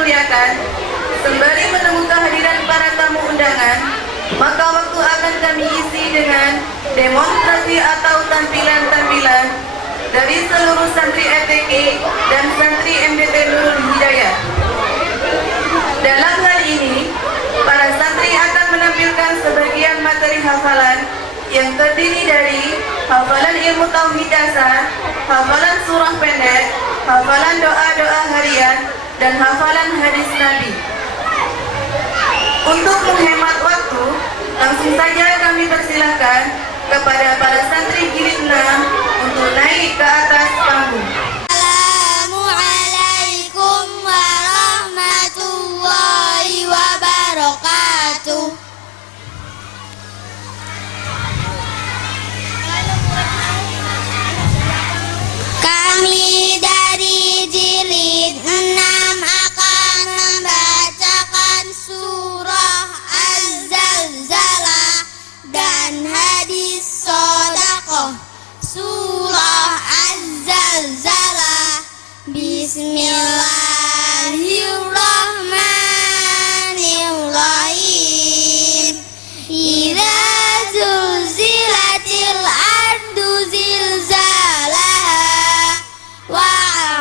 muliakan, sembari menunggu kehadiran para tamu undangan, maka waktu akan kami isi dengan demonstrasi atau tampilan-tampilan dari seluruh santri FTQ dan santri MDT Nurul Hidayah. Dalam hal ini, para santri akan menampilkan sebagian materi hafalan yang terdiri dari hafalan ilmu tauhid dasar, hafalan surah pendek, hafalan doa-doa harian, dan hafalan hadis Nabi. Untuk menghemat waktu, langsung saja kami persilahkan kepada para santri jilid 6 untuk naik ke atas panggung. Assalamualaikum warahmatullahi wabarakatuh. Kami dari jilid 6 akan membacakan surah Az-Zalzalah dan hadis shadaqah. Surah Az-Zalzalah. Bismillahirrahmanirrahim. Idza zulzilatil ardu zilzalaha wa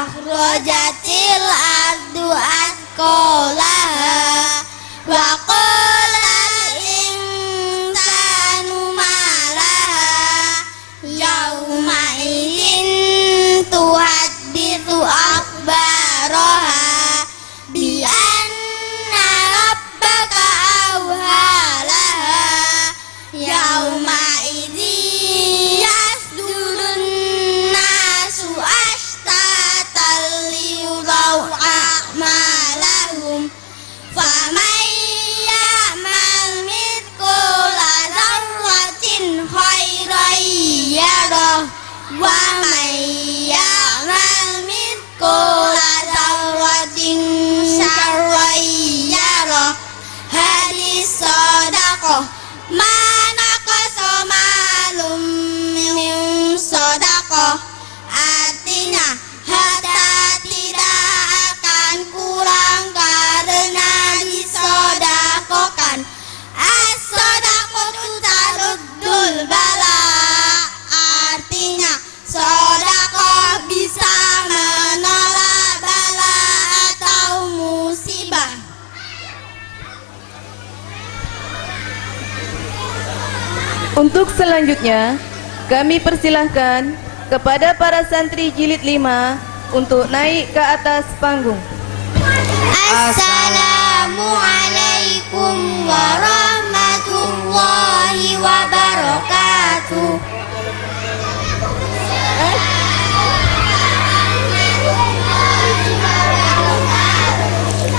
akhrajatil ardu athqalaha wa qalal insanu ma laha yauma idzin tuhadditsu akhbaraha bi anna rabbaka awhalaha yauma idzin yasdurun nasu ashtatan liyuraw a'malahum faman ya'mal mithqala dzarratin khairan yarah wa man ya'mal mithqala dzarratin syarran yarah. Hadis shadaqah. Mana qasamalum min shadaqah, artinya harta tidak akan kurang karena disedekahkan. As-shadaqatu taruddul bala, artinya sedekah bisa menolak bala atau musibah. Untuk selanjutnya, kami persilahkan kepada para santri jilid 5 untuk naik ke atas panggung. Assalamualaikum warahmatullahi wabarakatuh.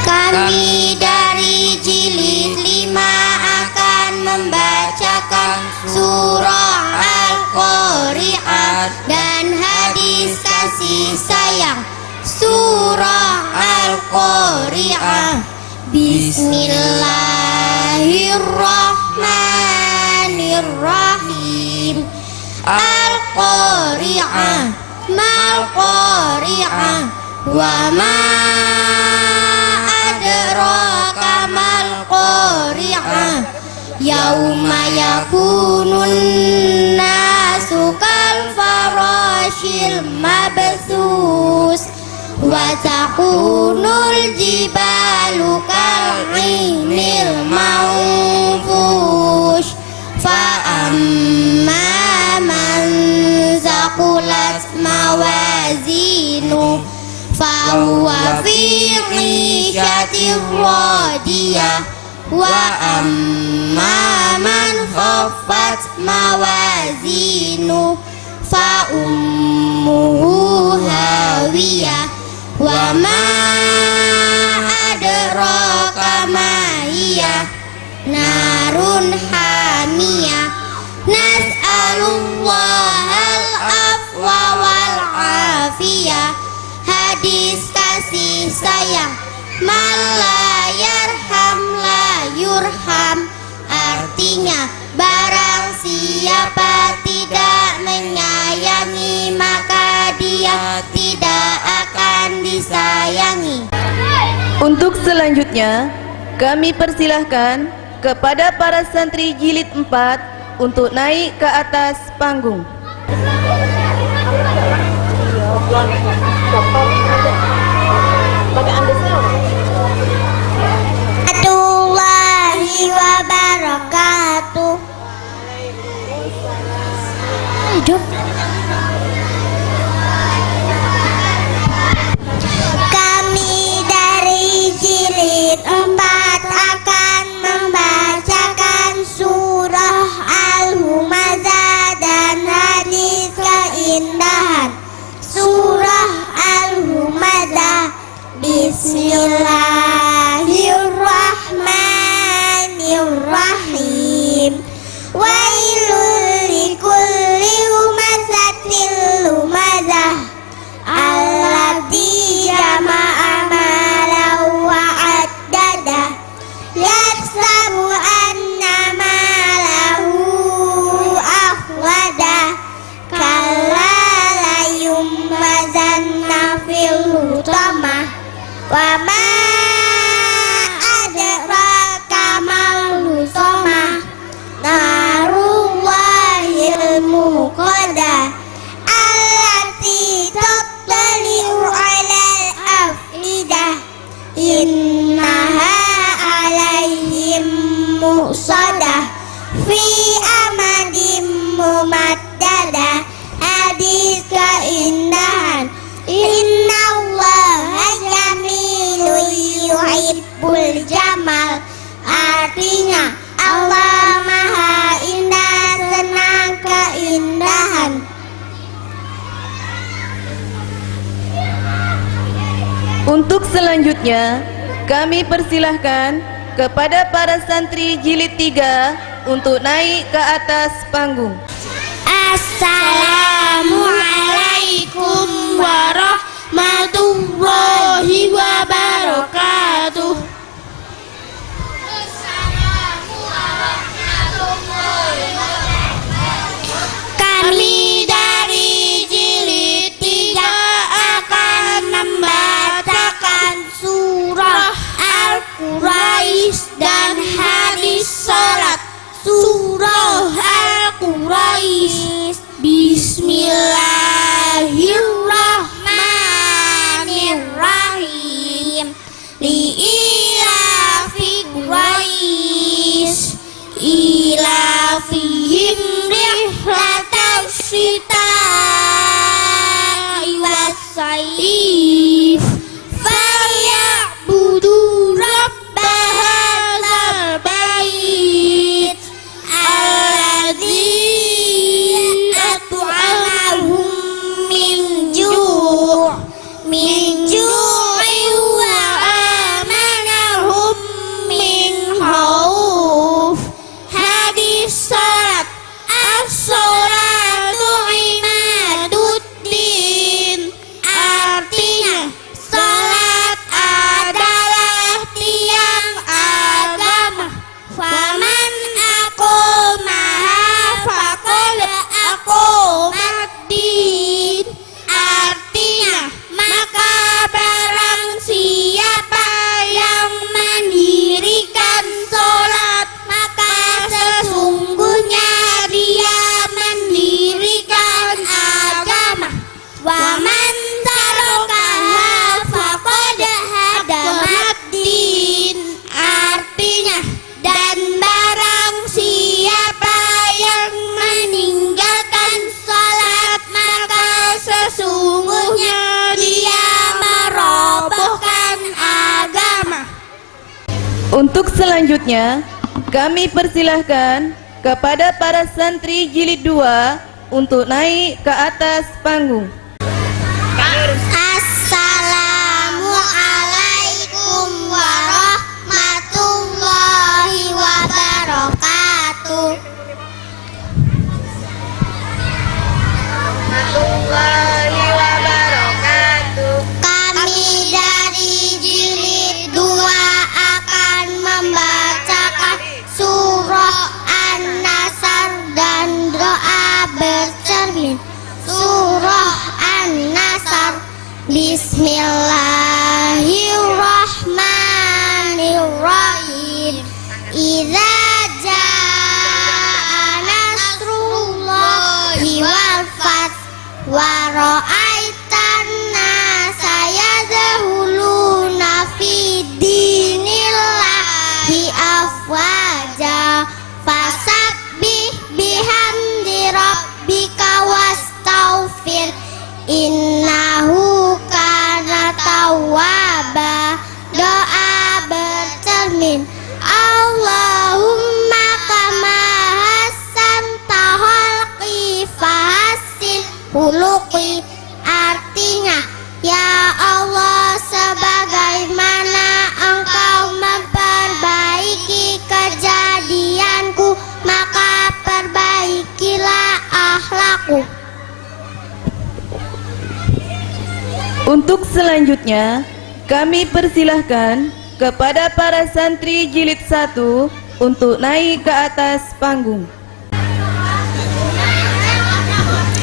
Kami dari jilid 5 akan membacakan surah Al-Qari'ah dan hadis kasih sayang. Surah Al-Qari'ah. Bismillahirrahmanirrahim. Al-Qari'ah. Mal-Qari'ah. Wa ma adraka mal-Qari'ah. Yauma yakunun nasu kal farashil mabthus wa takunul jibalu kal'inil manfush fa amma man zaqulat mawazinu fa huwa fi 'ishatin radiyah wa amma man khaffat mawazinu fa ummuhu hawiyah wa ma adraka ma hiya narun hamiyah. Nas'alullahal afwa wal afiyah. Hadis kasih sayang. La yarham la yurham, artinya barang siapa tidak menyayangi maka dia tidak akan disayangi. Untuk selanjutnya, kami persilahkan kepada para santri jilid 4 untuk naik ke atas panggung. Warahmatullahi wabarakatuh. Hidup. Kami dari jilid 4 akan membacakan surah Al-Humazah dan hadis keindahan. Surah Al-Humazah. Bismillahirrahmanirrahim. Wailul likulli humazatil lumazah allati jama'a malahu wa addada yahsabu anna malahu akhlada kalla la yumazanna fil hutamah wa ma adraka mal hutamah narullahil muqaddah allati tattali'u 'alal afidah innaha 'alaihim muqsadah fi amadin mumaddadah. Hadis keindahan. Innallaha jamilun yuhibbul jamal. Artinya Allah maha indah, senang keindahan. Untuk selanjutnya, kami persilahkan kepada para santri jilid 3 untuk naik ke atas panggung. Assalamualaikum warahmatullahi wabarakatuh. Kami dari jilid 3 akan membacakan surah Al-Quraisy dan hadis salat. Surah Al-Quraisy. Bismillahirrahmanirrahim. Li'ilafi Quraisy ilafihim rihlatash shita'i was-sayf falyabudu rabba hadzal bait alladzi at'amahum min ju'in wa amanahum min khauf. Hadis salat. As-salatu imaduddin. Artinya salat adalah tiang agama. Faman aqomaha faqad aqomaddin. Artinya maka barang siapa yang mendirikan salat, maka sesungguhnya dia mendirikan agama. Waman tarakaha faqad hadamaddin. Artinya dan barang siapa yang meninggalkan salat, maka sesungguhnya dia merobohkan agama. Untuk selanjutnya, kami persilahkan kepada para santri jilid 2 untuk naik ke atas panggung. Assalamualaikum warahmatullahi wabarakatuh. Kami dari jilid 2 akan membacakan surah An-Nasr dan doa bercermin. Surah An-Nasr. Bismillahirrahmanirrahim. Untuk selanjutnya, kami persilahkan kepada para santri jilid 1 untuk naik ke atas panggung.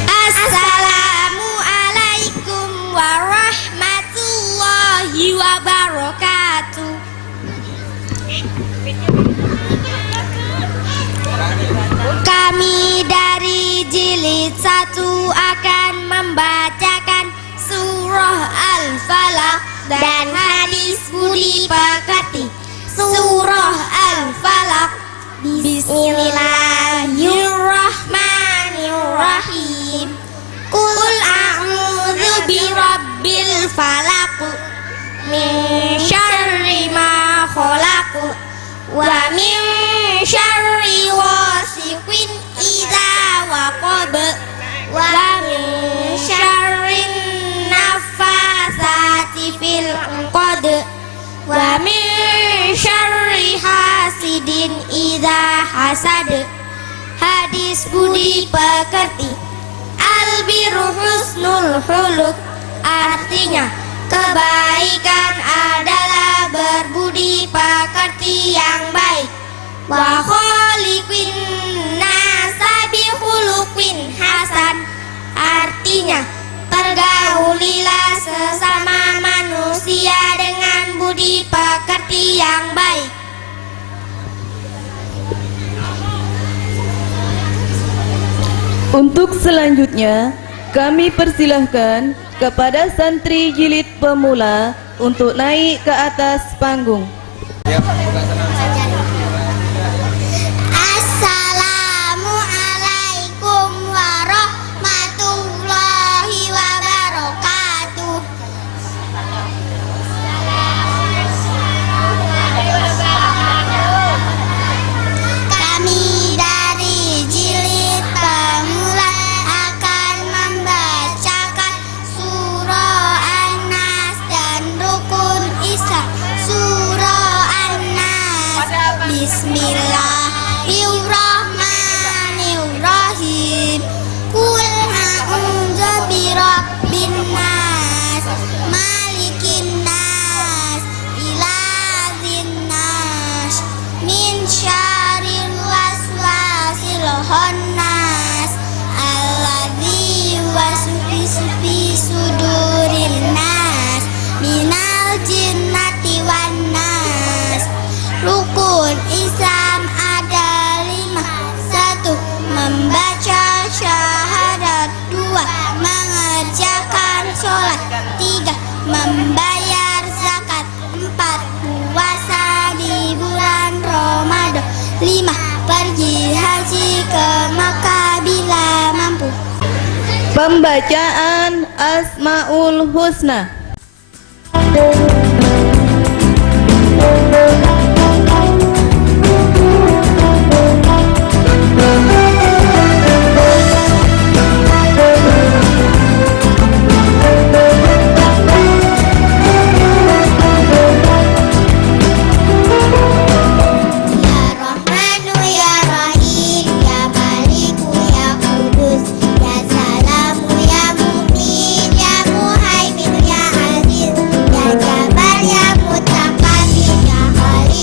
Assalamualaikum warahmatullahi wabarakatuh. Kami dari jilid 1 akan membacakan surah Al-Falaq dan hadis budi pekerti. Surah Al-Falaq. Bismillahirrahmanirrahim. Qul a'udzu birabbil falaq min syarri ma khalaq wa min syarri ghasiqin idza waqab wa min syarrin naffasati fil 'uqad wa min syarri hasidin idza hasad. Hadis budi pekerti. Al-birru husnul khuluq, artinya kebaikan adalah berbudi pekerti yang baik. Wa khaliqin nasa bi khuluqin hasan, artinya pergaulilah sesama manusia dengan budi pekerti yang baik. Untuk selanjutnya, kami persilahkan kepada santri jilid pemula untuk naik ke atas panggung. Assalamualaikum warahmatullahi wabarakatuh. Kami dari jilid pemula akan membacakan surah An-Nas dan rukun Islam. Surah An-Nas. Bismillahirrahmanirrahim. Qul a'udzu birabbin nas, malikin nas, ilahhin nas, min syarril waswasil khannas, alladzi yuwaswisu fi sudurin nas, minal jinnati wan nas. Rukun Islam ada 5. 1. Membaca syahadat. 2. Mengerjakan sholat. 3. Membayar zakat. 4. Puasa di bulan Ramadan. 5. Pergi haji ke Makkah bila mampu. Pembacaan Asmaul Husna. Ya Rahmanu ya Rahim, ya Maliku ya Kudus, ya Salamu ya Mu'min, ya Muhaimin ya Aziz, ya Jabbar ya Mutakabbir, ya Khalid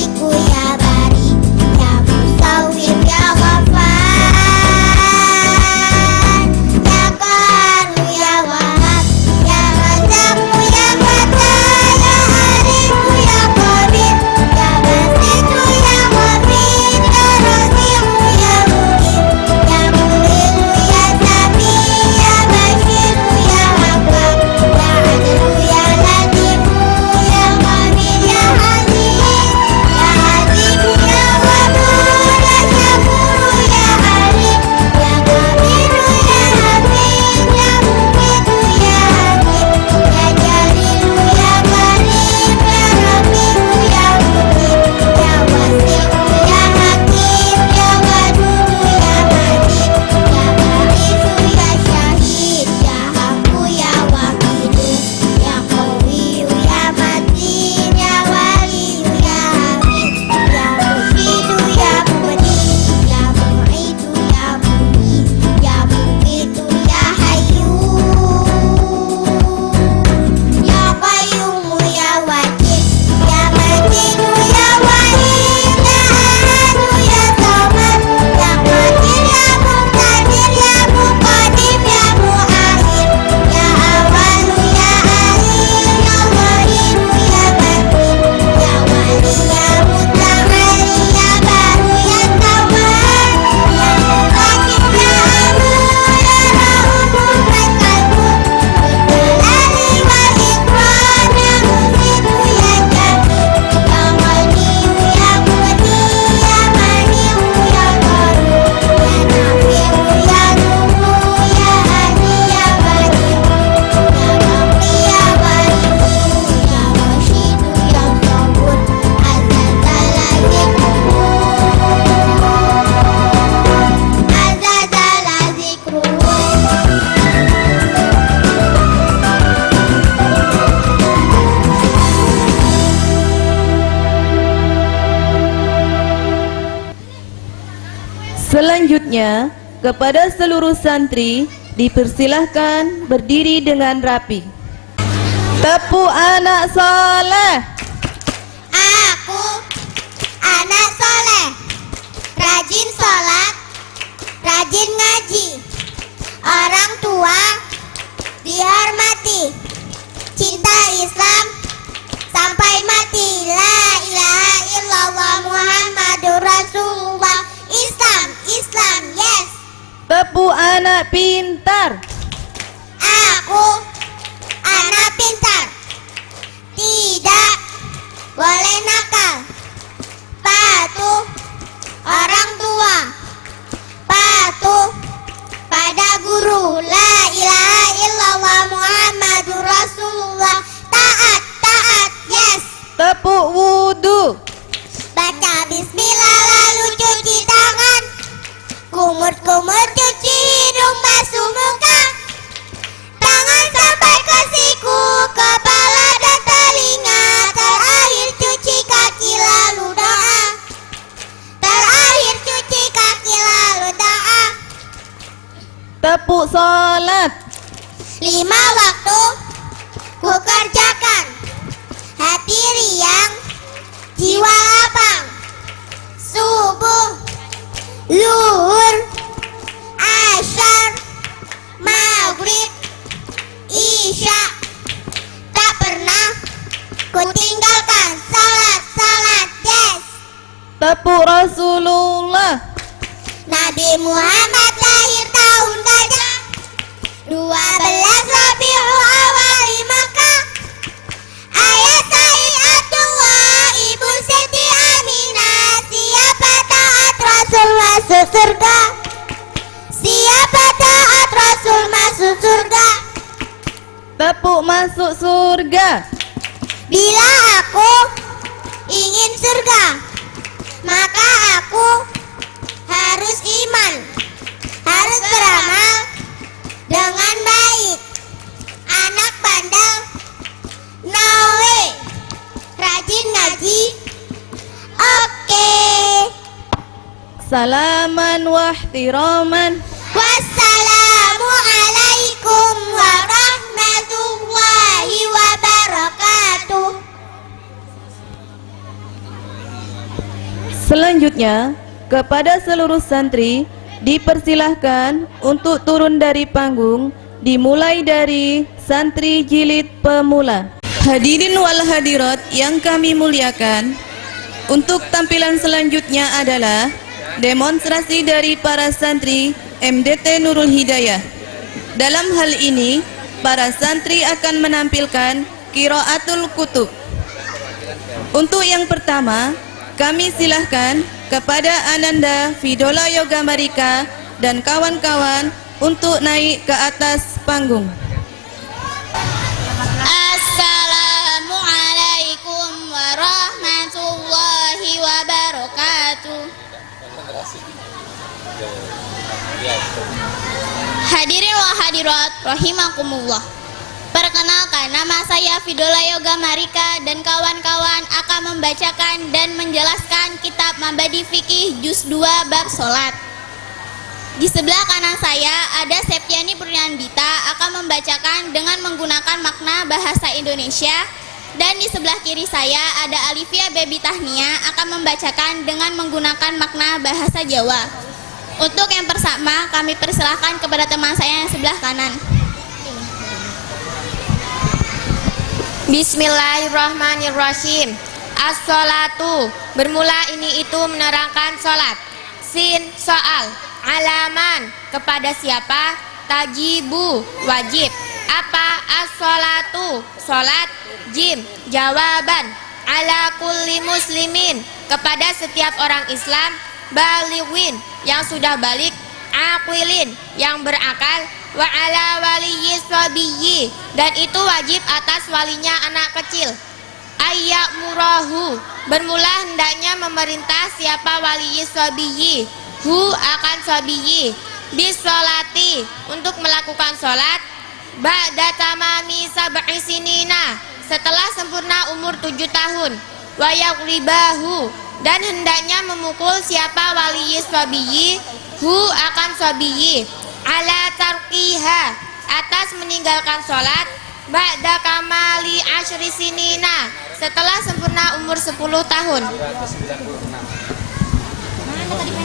Selanjutnya, kepada seluruh santri dipersilahkan berdiri dengan rapi. Tepuk anak soleh. Aku anak soleh, rajin sholat, rajin ngaji. Orang tua dihormati, cinta Islam sampai mati. La ilaha illallah Muhammadur Rasulullah. Islam, Islam, yes. Tepuk anak pintar. Aku anak pintar, tidak boleh nakal, patuh orang tua, patuh pada guru. La ilaha illallah Muhammadur Rasulullah. Taat, taat, yes. Tepuk wudu. Baca bismillah lalu cuci tangan, kumur-kumur cuci hidung, basuh muka, tangan sampai ke siku, kepala dan telinga. Terakhir cuci kaki lalu doa, terakhir cuci kaki lalu doa. Tepuk salat. 5 waktu ku kerjakan, hati riang, jiwa lapang. Subuh, zuhur, asyar, maghrib, isya. Tak pernah ku tinggalkan salat, yes. Tepuk Rasulullah. Nabi Muhammad lahir tahun gajah, 12 Rabiul Awal di Makkah. Ayah Said Abdullah, ibu Siti Aminah. Siapa taat Rasul masuk surga, siapa taat Rasul masuk surga. Tepuk masuk surga. Bila aku ingin surga, maka aku harus iman, harus beramal dengan baik. Anak bandel, no way. Rajin ngaji, oke. Salaman wahtiraman. Wassalamualaikum warahmatullahi wabarakatuh. Selanjutnya, kepada seluruh santri dipersilahkan untuk turun dari panggung, dimulai dari santri jilid pemula. Hadirin wal hadirat yang kami muliakan, untuk tampilan selanjutnya adalah demonstrasi dari para santri MDT Nurul Hidayah. Dalam hal ini, para santri akan menampilkan qiraatul kutub. Untuk yang pertama, kami silahkan kepada Ananda Vidola Yoga Marika dan kawan-kawan untuk naik ke atas panggung. Assalamualaikum warahmatullahi wabarakatuh. Hadirin wa hadirat rahimakumullah. Perkenalkan, nama saya Vidola Yoga Marika dan kawan-kawan akan membacakan dan menjelaskan kitab Mabadi Fikih Juz 2 bab Salat. Di sebelah kanan saya ada Septiani Purnandita akan membacakan dengan menggunakan makna bahasa Indonesia, dan di sebelah kiri saya ada Alivia Baby Tahnia akan membacakan dengan menggunakan makna bahasa Jawa. Untuk yang pertama, kami persilahkan kepada teman saya yang sebelah kanan. Bismillahirrahmanirrahim. As-sholatu, bermula ini itu menerangkan sholat. Sin, soal. Alaman, kepada siapa? Tajibu, wajib. Apa? As-sholatu, sholat. Jim, jawaban. Ala kulli muslimin, kepada setiap orang Islam. Baliwin, yang sudah balik. Aqilin, yang berakal. Wa ala waliyyi sabiyyi, dan itu wajib atas walinya anak kecil. Ayyak murahu, bermula hendaknya memerintah siapa waliyyi sabiyyi, hu akan sabiyyi, bis sholati, untuk melakukan sholat. Ba'da tamami sab'i sinina, setelah sempurna umur 7 tahun. Wa yaghribahu, dan hendaknya memukul siapa waliyyi sabiyyi, hu akan sobiyi ala tarkiha atas meninggalkan sholat ba'da kamali asyri sinina setelah sempurna umur 10 tahun.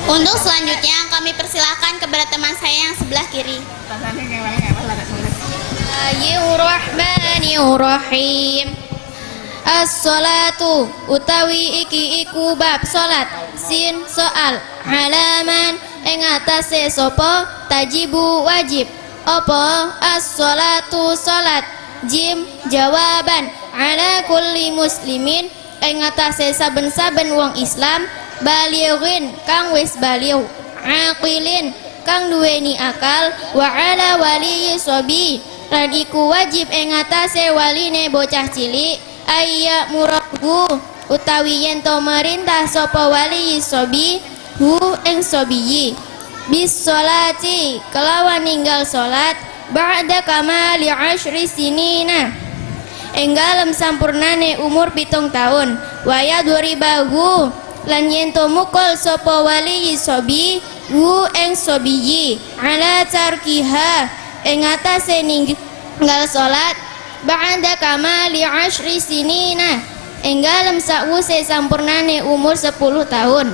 Untuk selanjutnya kami persilahkan kepada teman saya yang sebelah kiri. Bismillahirrahmanirrahim. As-salatu utawi iki iku bab salat. Sin soal halaman ing atase sapa tajibu wajib. Apa as-salatu salat? Jim jawaban ala kulli muslimin ing atase saben-saben wong Islam balighin kang wis baligh aqilin kang duweni akal wa ala wali sobi lan iku wajib ing atase waline bocah cilik ayya murahu utawi yen to merintah sapa wali sobi hu ing sobiyi bis sholati kelawan ninggal salat ba'da kamali asyri sinina ing dalem sampurnane umur 7 tahun waya duribahu lan yen to mukul sapa wali sobi wu ing sobiyi ala tarkiha ing atase ninggal salat ba'da kamali asyri sinina ing dalem sakwuse sampurnane umur 10 tahun.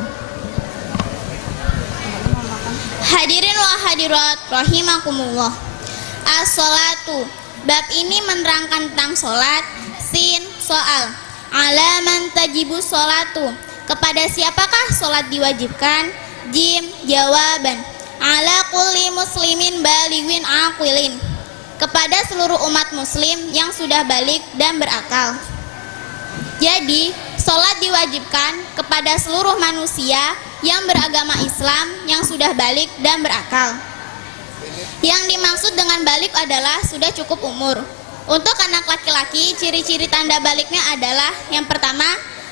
Hadirin wa hadirat rahimakumullah. As-salatu bab ini menerangkan tentang salat. Sin soal alaman tajibu salatu kepada siapakah salat diwajibkan? Jim jawaban ala kulli muslimin balighun aqilin kepada seluruh umat muslim yang sudah balik dan berakal. Jadi salat diwajibkan kepada seluruh manusia yang beragama Islam yang sudah balik dan berakal. Yang dimaksud dengan balik adalah sudah cukup umur. Untuk anak laki-laki, ciri-ciri tanda baliknya adalah yang pertama,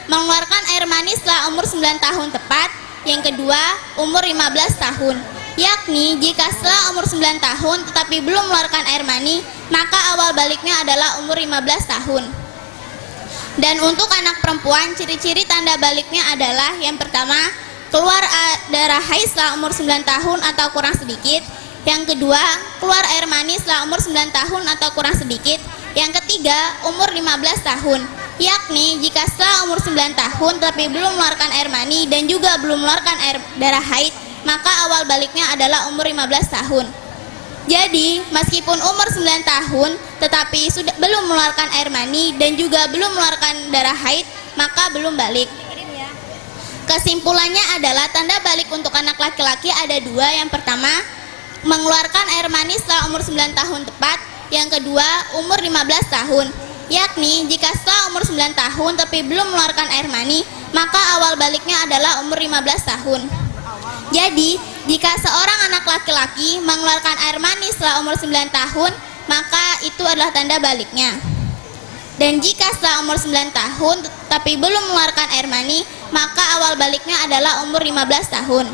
mengeluarkan air mani setelah umur 9 tahun tepat. Yang kedua, umur 15 tahun. Yakni jika setelah umur 9 tahun tetapi belum mengeluarkan air mani, maka awal baliknya adalah umur 15 tahun. Dan untuk anak perempuan, ciri-ciri tanda baliknya adalah yang pertama, keluar darah haid setelah umur 9 tahun atau kurang sedikit. Yang kedua, keluar air mani setelah umur 9 tahun atau kurang sedikit. Yang ketiga, umur 15 tahun. Yakni jika setelah umur 9 tahun tapi belum mengeluarkan air mani dan juga belum mengeluarkan air darah haid, maka awal baliknya adalah umur 15 tahun. Jadi, meskipun umur 9 tahun tetapi sudah belum mengeluarkan air mani dan juga belum mengeluarkan darah haid, maka belum balik. Kesimpulannya adalah tanda balik untuk anak laki-laki ada dua. Yang pertama, mengeluarkan air mani setelah umur 9 tahun tepat. Yang kedua, umur 15 tahun. Yakni jika setelah umur 9 tahun tapi belum mengeluarkan air mani, maka awal baliknya adalah umur 15 tahun. Jadi, jika seorang anak laki-laki mengeluarkan air mani setelah umur 9 tahun, maka itu adalah tanda baliknya. Dan jika setelah umur 9 tahun tapi belum mengeluarkan air mani, maka awal baliknya adalah umur 15 tahun.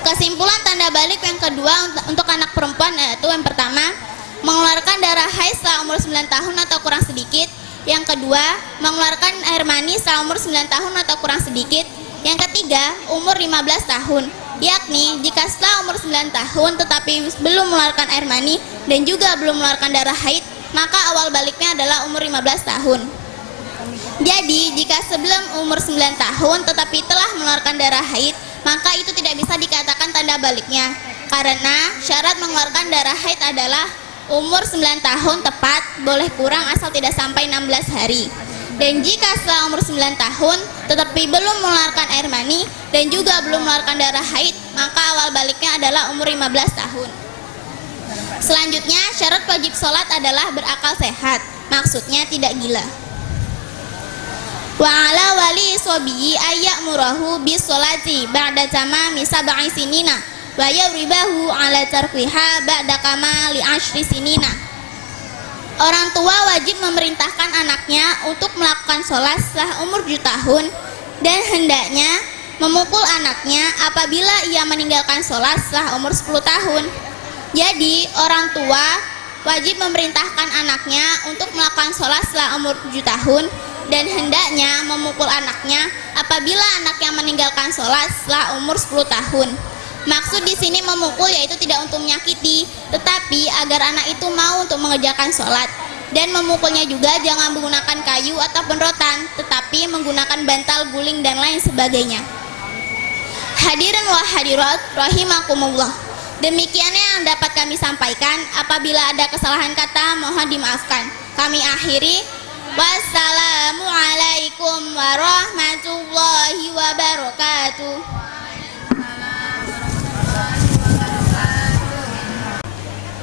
Kesimpulan tanda balik yang kedua untuk anak perempuan yaitu yang pertama, mengeluarkan darah haid setelah umur 9 tahun atau kurang sedikit. Yang kedua, mengeluarkan air mani setelah umur 9 tahun atau kurang sedikit. Yang ketiga, umur 15 tahun. Yakni jika setelah umur 9 tahun tetapi belum mengeluarkan air mani dan juga belum mengeluarkan darah haid, maka awal baliknya adalah umur 15 tahun. Jadi, jika sebelum umur 9 tahun tetapi telah mengeluarkan darah haid, maka itu tidak bisa dikatakan tanda baliknya. Karena syarat mengeluarkan darah haid adalah umur 9 tahun tepat, boleh kurang asal tidak sampai 16 hari. Dan jika setelah umur 9 tahun tetapi belum mengeluarkan air mani dan juga belum mengeluarkan darah haid, maka awal baliknya adalah umur 15 tahun. Selanjutnya, syarat wajib sholat adalah berakal sehat, maksudnya tidak gila. Wa ala wali sobiyi ayyak murahu bis sholati ba'da tamami sab'i sinina wa yawribahu ala tarkiha ba'da kamali asyri sinina. Orang tua wajib memerintahkan anaknya untuk melakukan sholat setelah umur 7 tahun dan hendaknya memukul anaknya apabila ia meninggalkan sholat setelah umur 10 tahun. Jadi, orang tua wajib memerintahkan anaknya untuk melakukan sholat setelah umur 7 tahun dan hendaknya memukul anaknya apabila anaknya meninggalkan sholat setelah umur 10 tahun. Maksud di sini memukul yaitu tidak untuk menyakiti, tetapi agar anak itu mau untuk mengerjakan sholat. Dan memukulnya juga jangan menggunakan kayu ataupun rotan, tetapi menggunakan bantal, guling, dan lain sebagainya. Hadirin wa hadirat rahimakumullah. Demikiannya yang dapat kami sampaikan. Apabila ada kesalahan kata mohon dimaafkan. Kami akhiri. Wassalamualaikum warahmatullahi wabarakatuh.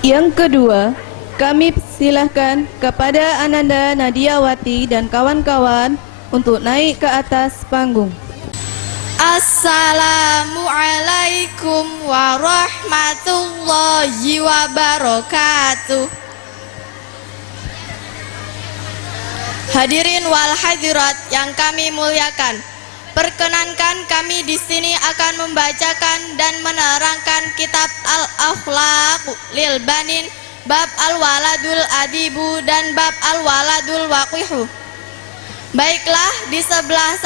Yang kedua, kami silahkan kepada Ananda Nadiawati dan kawan-kawan untuk naik ke atas panggung. Assalamualaikum warahmatullahi wabarakatuh. Hadirin wal hadirat yang kami muliakan, perkenankan kami di sini akan membacakan dan menerangkan kitab Al-Akhlaq lil Banin, bab Al-Waladul Adibu dan bab Al-Waladul Waqihu. Baiklah, di sebelah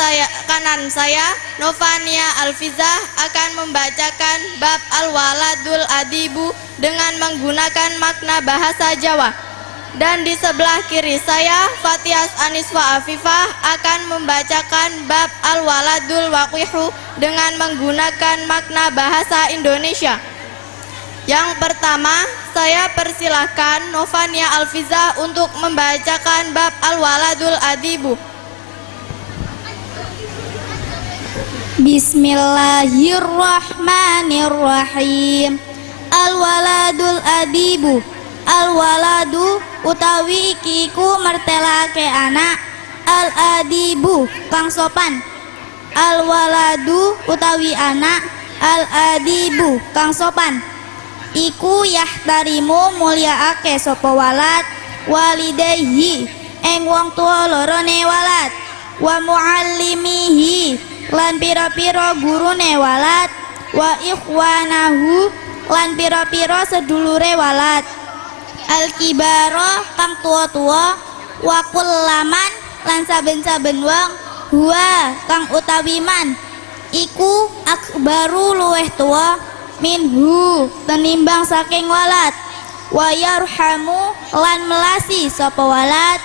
kanan saya, Novania Alfizah akan membacakan bab Al-Waladul Adibu dengan menggunakan makna bahasa Jawa. Dan di sebelah kiri saya, Fatias Aniswa Afifah akan membacakan bab Al-Waladul Waqihu dengan menggunakan makna bahasa Indonesia. Yang pertama, saya persilahkan Novania Alfizah untuk membacakan bab Al-Waladul Adibu. Bismillahirrahmanirrahim. Al-waladul adibu. Al-waladu utawi kiku mertelake anak. Al-adibu kang sopan. Al-waladu utawi anak. Al-adibu kang sopan. Iku yahtarimu mulyaake sapa walad walidayhi ing wong tuwa lorone walad wa muallimihi lan pira-pira gurune walad wa ikhwanahu lan pira-pira sedulure walad al-kibara kang tua-tua wa kullaman lan saben-saben wong huwa kang utawi man iku akbaru luweh tua minhu tenimbang saking walad wa yarhamu lan melasi sapa walad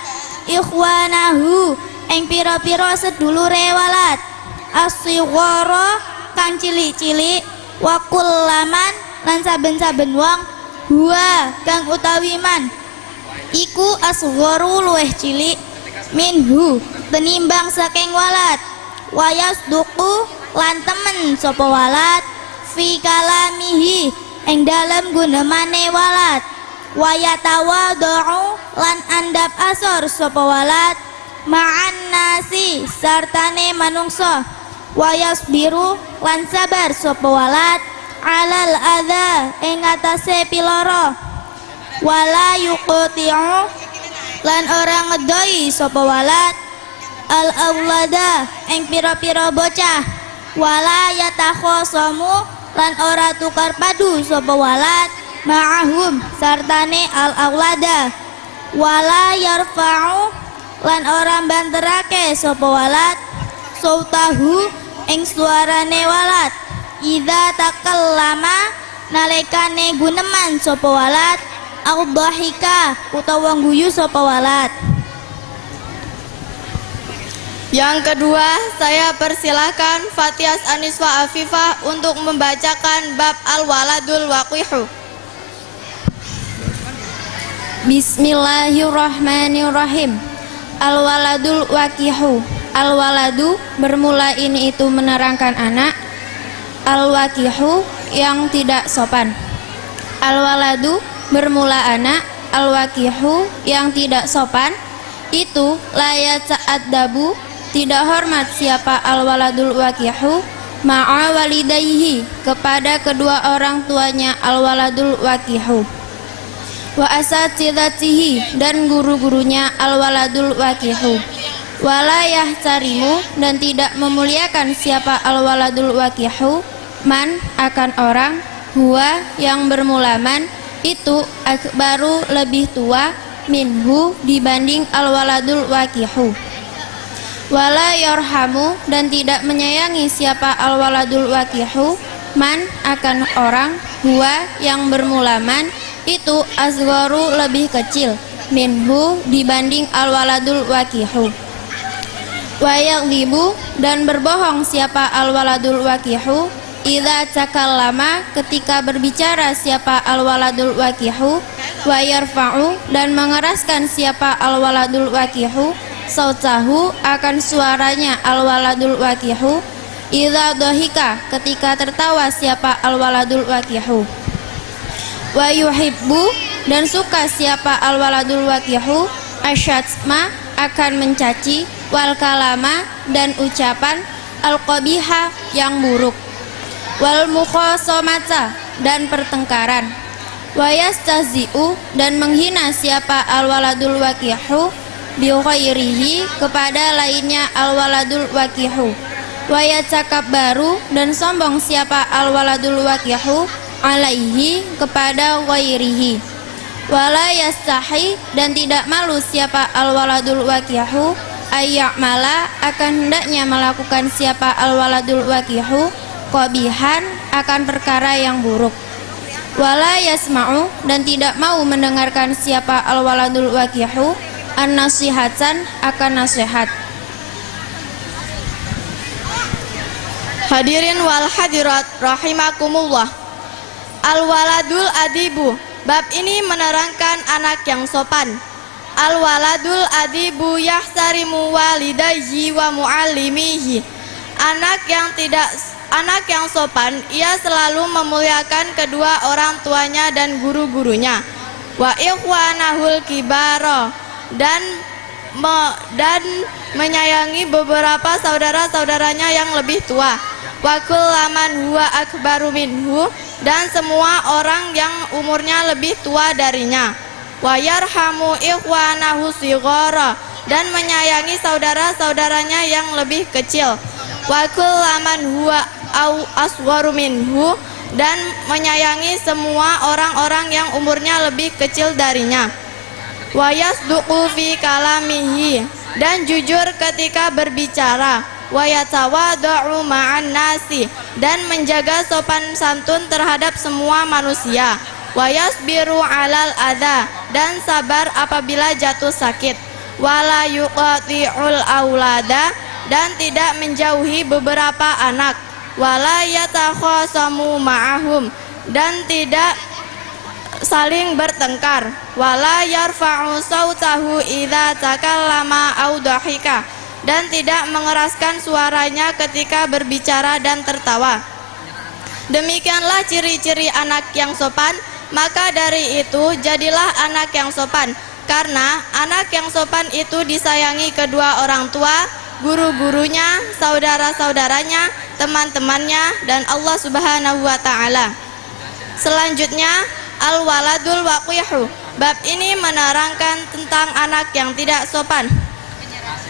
ikhwanahu ing pira-pira sedulure walad as-sighara kang cilik-cilik wa kullaman lan saben-saben wong huwa kang utawi man iku asgharu luweh cilik minhu tenimbang saking walad wa yasduqu lan temen sapa walad fi kalamihi ing dalem gunemane walad wa yatawadhu lan andap asor sapa walad ma'an nasi sartane manungsa wa yasbiru lan sabar sapa walad alal adza ing atase piloro wala yuqti'u lan ora ngedoi sapa walad al aulada ing pira-pira bocah wala yatakhosamu lan ora tukar padu sapa walad ma'ahum sartane al aulada wala yarfa'u lan ora banterake sapa walad sautahu ing suarane walad idza takallama nalikane guneman sapa walad au dhahika utawa guyu sapa walad. Yang kedua, saya persilahkan Fatias Aniswa Afifah untuk membacakan bab Al-Waladul Waqihu. Bismillahirrahmanirrahim. Al-waladul waqihu. Al-waladu bermula ini itu menerangkan anak. Al-waqihu yang tidak sopan. Al-waladu bermula anak. Al-waqihu yang tidak sopan. Itu layat saat dabu tidak hormat siapa al-waladul waqihu ma'a walidayhi kepada kedua orang tuanya al-waladul waqihu wa asatidatihi dan guru-gurunya al-waladul waqihu wala yahtarimu dan tidak memuliakan siapa al-waladul waqihu man akan orang huwa yang bermula man itu akbaru lebih tua minhu dibanding al-waladul waqihu wala yarhamu dan tidak menyayangi siapa al-waladul waqihu man akan orang, huwa yang bermula man itu asgharu lebih kecil, minhu dibanding al-waladul waqihu. Wa yaghlibu dan berbohong siapa al-waladul waqihu idza takallama ketika berbicara siapa al-waladul waqihu, wa yarfa'u dan mengeraskan siapa al-waladul waqihu sautahu akan suaranya al-waladul waqihu idza dhahika ketika tertawa siapa al-waladul waqihu. Wa yuhibbu dan suka siapa al-waladul waqihu asyatma akan mencaci, wal kalama dan ucapan al-qabiha yang buruk, wal mukhasomata dan pertengkaran, wa yastahzi'u dan menghina siapa al-waladul waqihu bi ghairihi kepada lainnya al-waladul waqihu, wa yatakabbaru dan sombong siapa al-waladul waqihu alaihi kepada ghairihi, wala yastahi dan tidak malu siapa al-waladul waqihu ayya'mala akan hendaknya melakukan siapa al-waladul waqihu qabihan akan perkara yang buruk, wala yasma'u dan tidak mau mendengarkan siapa al-waladul waqihu an-nasihatan akan nasihat. Hadirin wal hadirat rahimakumullah. Al-waladul adibu, bab ini menerangkan anak yang sopan. Al-waladul adibu yahsarimu walidayhi wa muallimihi. Anak yang sopan, ia selalu memuliakan kedua orang tuanya dan guru-gurunya. Wa ikhwanahul kibara dan menyayangi beberapa saudara-saudaranya yang lebih tua. Wa kullaman huwa akbaru minhu dan semua orang yang umurnya lebih tua darinya. Wa yarhamu ikhwanahu shighara dan menyayangi saudara-saudaranya yang lebih kecil. Wa kullaman huwa asgharu minhu dan menyayangi semua orang-orang yang umurnya lebih kecil darinya. Wa yasduqu fi kalamihi dan jujur ketika berbicara. Wa yatawada'u ma'an nasi dan menjaga sopan santun terhadap semua manusia. Wa yasbiru 'alal adza dan sabar apabila jatuh sakit. Wa la yuqati'ul aulada dan tidak menjauhi beberapa anak. Wa la yatakhasamu ma'ahum dan tidak saling bertengkar. Wa la yarfa'u sautahu idza takallama aw dhahika dan tidak mengeraskan suaranya ketika berbicara dan tertawa. Demikianlah ciri-ciri anak yang sopan. Maka dari itu jadilah anak yang sopan, karena anak yang sopan itu disayangi kedua orang tua, guru-gurunya, saudara-saudaranya, teman-temannya, dan Allah Subhanahu wa ta'ala. Selanjutnya, al-waladul waqihu. Bab ini menerangkan tentang anak yang tidak sopan.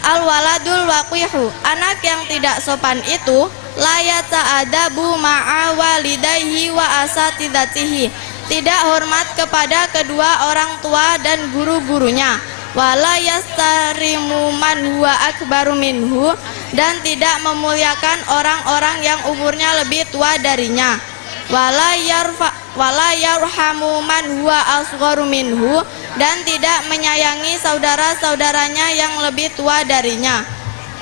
Al-waladul waqihu, anak yang tidak sopan itu la yata'adabu ma'a walidayhi wa asatidatihi, tidak hormat kepada kedua orang tua dan guru-gurunya. Wala yastarimu man huwa akbaru minhu dan tidak memuliakan orang-orang yang umurnya lebih tua darinya. Wala yarhamu man huwa asgharu minhu dan tidak menyayangi saudara-saudaranya yang lebih tua darinya.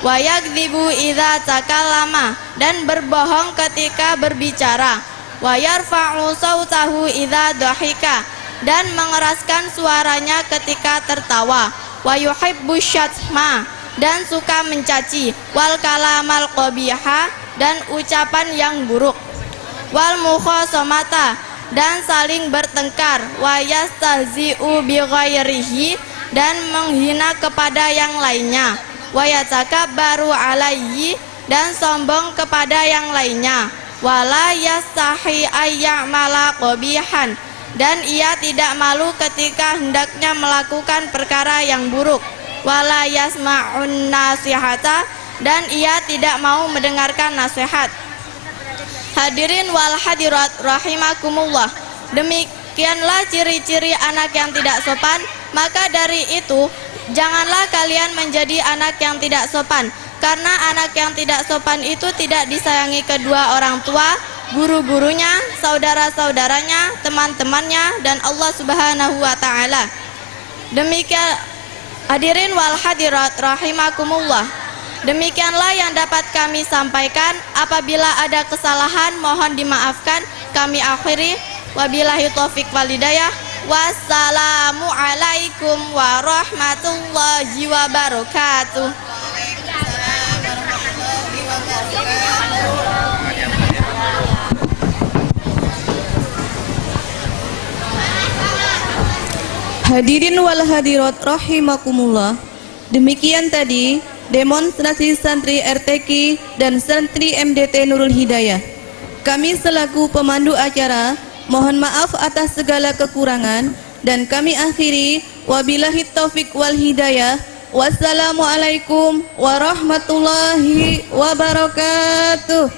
Wa yakdzibu idza takallama dan berbohong ketika berbicara. Wa yarfa'u sautahu idza dhahika dan mengeraskan suaranya ketika tertawa. Wa yuhibbu syatma dan suka mencaci. Wal kalamal qabiha dan ucapan yang buruk. Wal mukhasamata dan saling bertengkar. Wa yastahzi'u bi ghairihi dan menghina kepada yang lainnya. Wa yatakabbaru alaihi dan sombong kepada yang lainnya. Wala yastahi ayya'mala qabihan dan ia tidak malu ketika hendaknya melakukan perkara yang buruk. Wala yasma'un nasihata dan ia tidak mau mendengarkan nasihat. Hadirin wal hadirat rahimakumullah. Demikianlah ciri-ciri anak yang tidak sopan. Maka dari itu janganlah kalian menjadi anak yang tidak sopan, karena anak yang tidak sopan itu tidak disayangi kedua orang tua, guru-gurunya, saudara-saudaranya, teman-temannya, dan Allah Subhanahu wa Ta'ala. Demikian hadirin wal hadirat rahimakumullah. Demikianlah yang dapat kami sampaikan. Apabila ada kesalahan mohon dimaafkan. Kami akhiri. Wabillahi taufik wal hidayah. Wassalamualaikum warahmatullahi wabarakatuh. Hadirin wal hadirat rahimakumullah. Demikian tadi demonstrasi santri RTQ dan santri MDT Nurul Hidayah. Kami selaku pemandu acara mohon maaf atas segala kekurangan dan kami akhiri wabillahi taufik wal hidayah. Wassalamualaikum warahmatullahi wabarakatuh.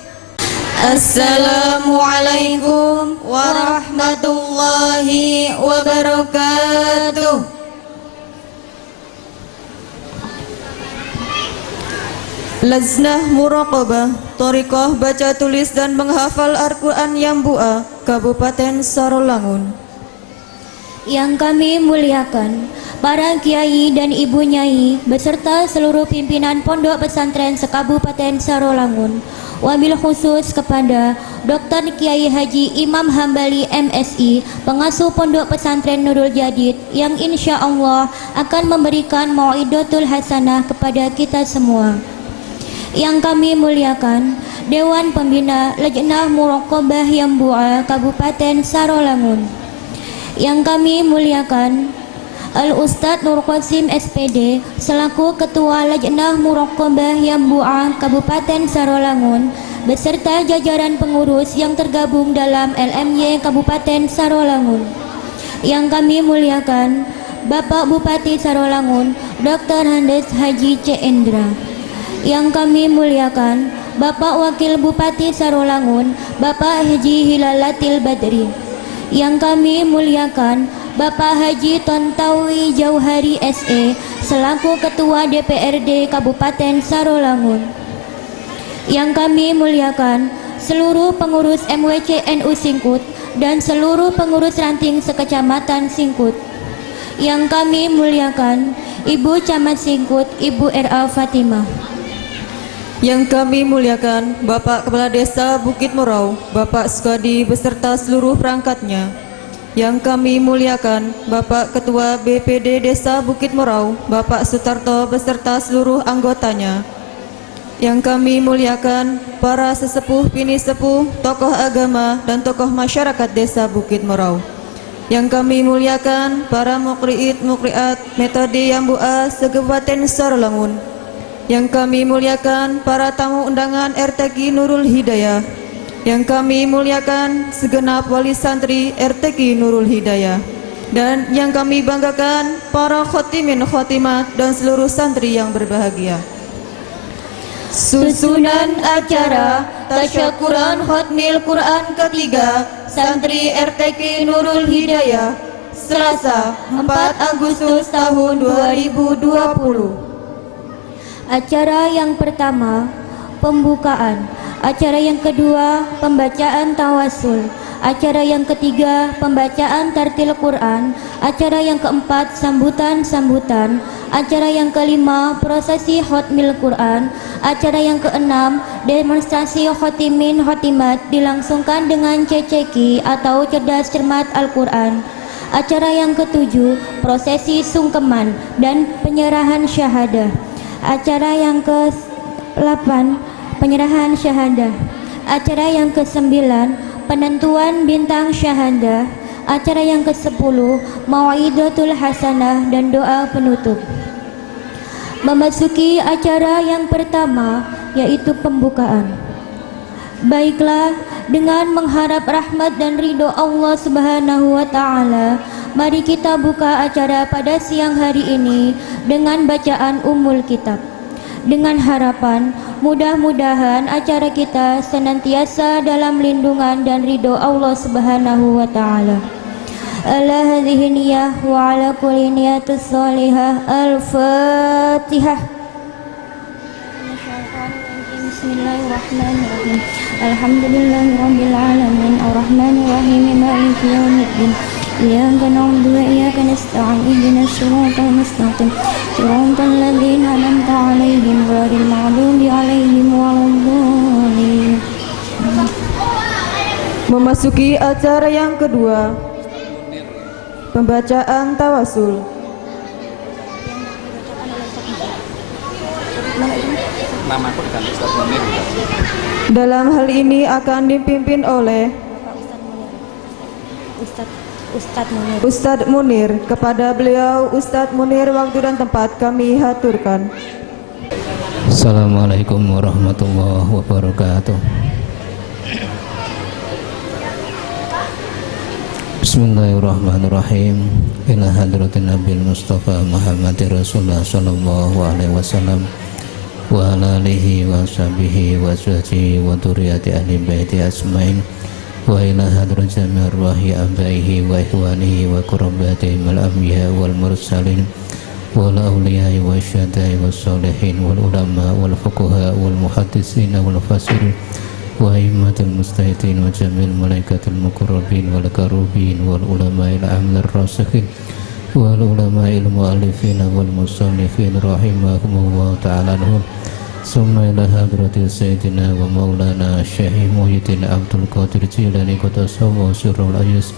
Assalamualaikum warahmatullahi wabarakatuh. Laznah Muraqabah, Thariqah Baca Tulis dan Menghafal Al-Quran Yambua, Kabupaten Sarolangun. Yang kami muliakan para kiai dan ibu nyai beserta seluruh pimpinan pondok pesantren sekabupaten Sarolangun. Wabil khusus kepada Dr. Kiai Haji Imam Hambali MSI, pengasuh pondok pesantren Nurul Jadid, yang insya Allah akan memberikan mau'idatul hasanah kepada kita semua. Yang kami muliakan Dewan Pembina Lajnah Muraqabah Yambua Kabupaten Sarolangun. Yang kami muliakan Al-Ustadz Nur Qasim SPD selaku Ketua Lajnah Muraqabah Yambua Kabupaten Sarolangun beserta jajaran pengurus yang tergabung dalam LMY Kabupaten Sarolangun. Yang kami muliakan Bapak Bupati Sarolangun Dr. Handes Haji C. Endra. Yang kami muliakan Bapak Wakil Bupati Sarolangun Bapak Haji Hilalatil Badri. Yang kami muliakan Bapak Haji Tontawi Jauhari SE selaku Ketua DPRD Kabupaten Sarolangun. Yang kami muliakan seluruh pengurus MWC NU Singkut dan seluruh pengurus ranting sekecamatan Singkut. Yang kami muliakan Ibu Camat Singkut Ibu R.A. Fatimah. Yang kami muliakan Bapak Kepala Desa Bukit Murau, Bapak Sukadi beserta seluruh perangkatnya. Yang kami muliakan Bapak Ketua BPD Desa Bukit Murau, Bapak Sutarto beserta seluruh anggotanya. Yang kami muliakan para sesepuh, bini sepuh, tokoh agama dan tokoh masyarakat Desa Bukit Murau. Yang kami muliakan para mukri'id, mukri'at metode Yambua Kabupaten Sarolangun. Yang kami muliakan para tamu undangan RTQ Nurul Hidayah. Yang kami muliakan segenap wali santri RTQ Nurul Hidayah. Dan yang kami banggakan para khotimin khotimat dan seluruh santri yang berbahagia. Susunan acara tasyakuran Khatmil Quran ketiga santri RTQ Nurul Hidayah Selasa 4 Agustus tahun 2020. Acara yang pertama pembukaan, acara yang kedua pembacaan tawasul, acara yang ketiga pembacaan tartil Quran, acara yang keempat sambutan-sambutan, acara yang kelima prosesi Khatmil Quran, acara yang keenam demonstrasi khotimin khotimat dilangsungkan dengan ceceki atau cerdas cermat Al-Quran, acara yang ketujuh prosesi sungkeman dan penyerahan syahadah, acara yang ke-8 penyerahan syahadah, acara yang ke-9 penentuan bintang syahadah, acara yang ke-10 mau'idatul hasanah dan doa penutup. Memasuki acara yang pertama yaitu pembukaan. Baiklah, dengan mengharap rahmat dan ridho Allah Subhanahu wa taala, mari kita buka acara pada siang hari ini dengan bacaan Ummul Kitab. Dengan harapan mudah-mudahan acara kita senantiasa dalam lindungan dan ridho Allah Subhanahu wa taala. Ala hadhihi niyah wa ala kulli niyatus salihah. Al-Fatihah. Bismillahirrahmanirrahim. Alhamdulillahirabbil alamin arrahmanir rahim maliki yaumiddin. Iyyaka na'budu wa iyyaka nasta'in ihdinas siratal mustaqim siratal ladzina an'amta 'alaihim ghairil maghdubi 'alaihim waladdallin. Memasuki acara yang kedua, pembacaan tawasul. Dalam hal ini akan dipimpin oleh Ustadz Munir. Kepada beliau Ustadz Munir, waktu dan tempat kami haturkan. Assalamualaikum warahmatullahi wabarakatuh. Bismillahirrahmanirrahim. Ila hadratin Nabil Mustafa Muhammad Rasulullah sallallahu alaihi wasallam wa ala alihi wa sahbihi wa azwajihi wa dzurriyyati ahli baiti asmain wa ila hadrat jami' arwahi abaihi wa ikhwanihi wa qurbatihim al anbiya wal mursalin wal awliya wa syuhada'i was sholihin wal ulama wal fuqaha wal muhaddisin wal fasirin wa immatul mustahidin wa jamil malaikatul muqarrabin wal karubin wal ulama'il amlar rasikhin wal ulama'il mu'allifin wal musannifin rahimahumullah ta'ala anhum summa ila hadratil sayyidina wa maulana Syekh Muhyiddin Abdul Qadir Jilani Qatasawa Sirrul Ayis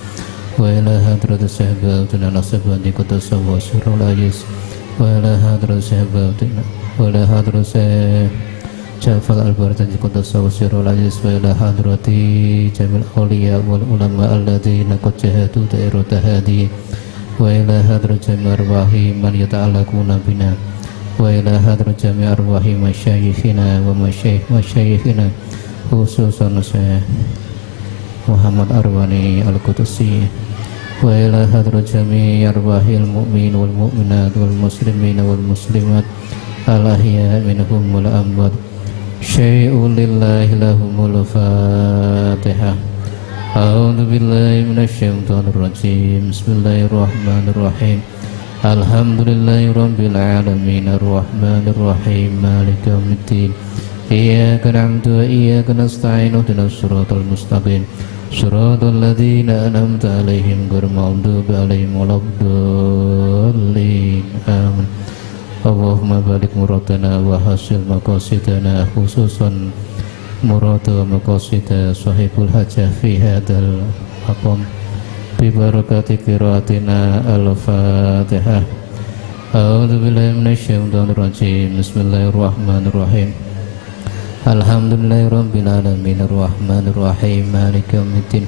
wa ila hadratil sahabatina nasabati Qatasawa Sirrul Ayis wa ila hadratil sahabatina wa ila hadratil Jafal al-Barzanji Qatasawa Sirrul Ayis wa ila hadrati jamil awliya wal ulama alladhina qad jahadu da'irat hadi wa ila hadratil jamil arwahi man yata'allaquna bina wa ila hadrat jami' arwahi masyayikhina wa masyayikhina khususan Syekh Muhammad Arwani Al-Qudusi wa ila hadrat jami' arwahil mu'min wal mu'minat wal muslimin wal muslimat al-ahya minhum wal amwat syai'un lillahi lahumul fatihah. A'udzu billahi minasyaitonir rajim. Bismillahirrahmanirrahim. Alhamdulillahi rabbil alamin arrahmanir rahim maliki yaumiddin iyyaka na'budu wa iyyaka nasta'in ihdinas siratal mustaqim siratal ladzina an'amta 'alaihim ghairil maghdubi 'alaihim waladdallin amin. Allahumma barik muradana wa hasil maqasidana khususan murad wa maqasida sahibul hajah fi hadzal maqam bi barakati qiraatina al-Fatihah. A'udzu billahi minasyaitonir rajim. Bismillahirrahmanirrahim. Alhamdulillahirabbil alamin arrahmanir rahim maliki yaumiddin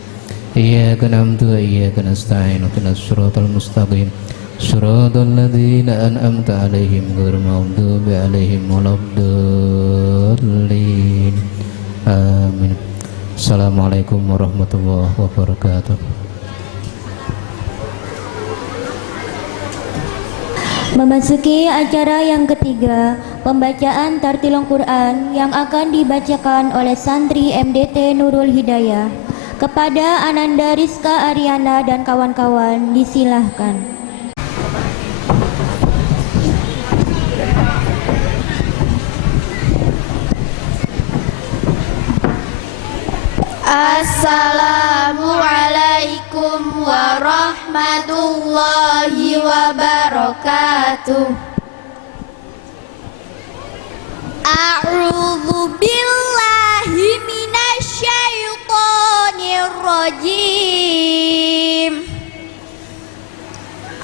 iyyaka na'budu wa iyyaka nasta'in ihdinas siratal mustaqim siratal ladzina an'amta 'alaihim ghairil maghdubi 'alaihim waladdallin amin. Assalamualaikum warahmatullahi wabarakatuh. Memasuki acara yang ketiga, pembacaan tartilul Quran yang akan dibacakan oleh santri MDT Nurul Hidayah. Kepada Ananda Rizka Ariana dan kawan-kawan, disilahkan. Assalamualaikum warahmatullahi wabarakatuh. A'udzu billahi minasyaitonir rajim.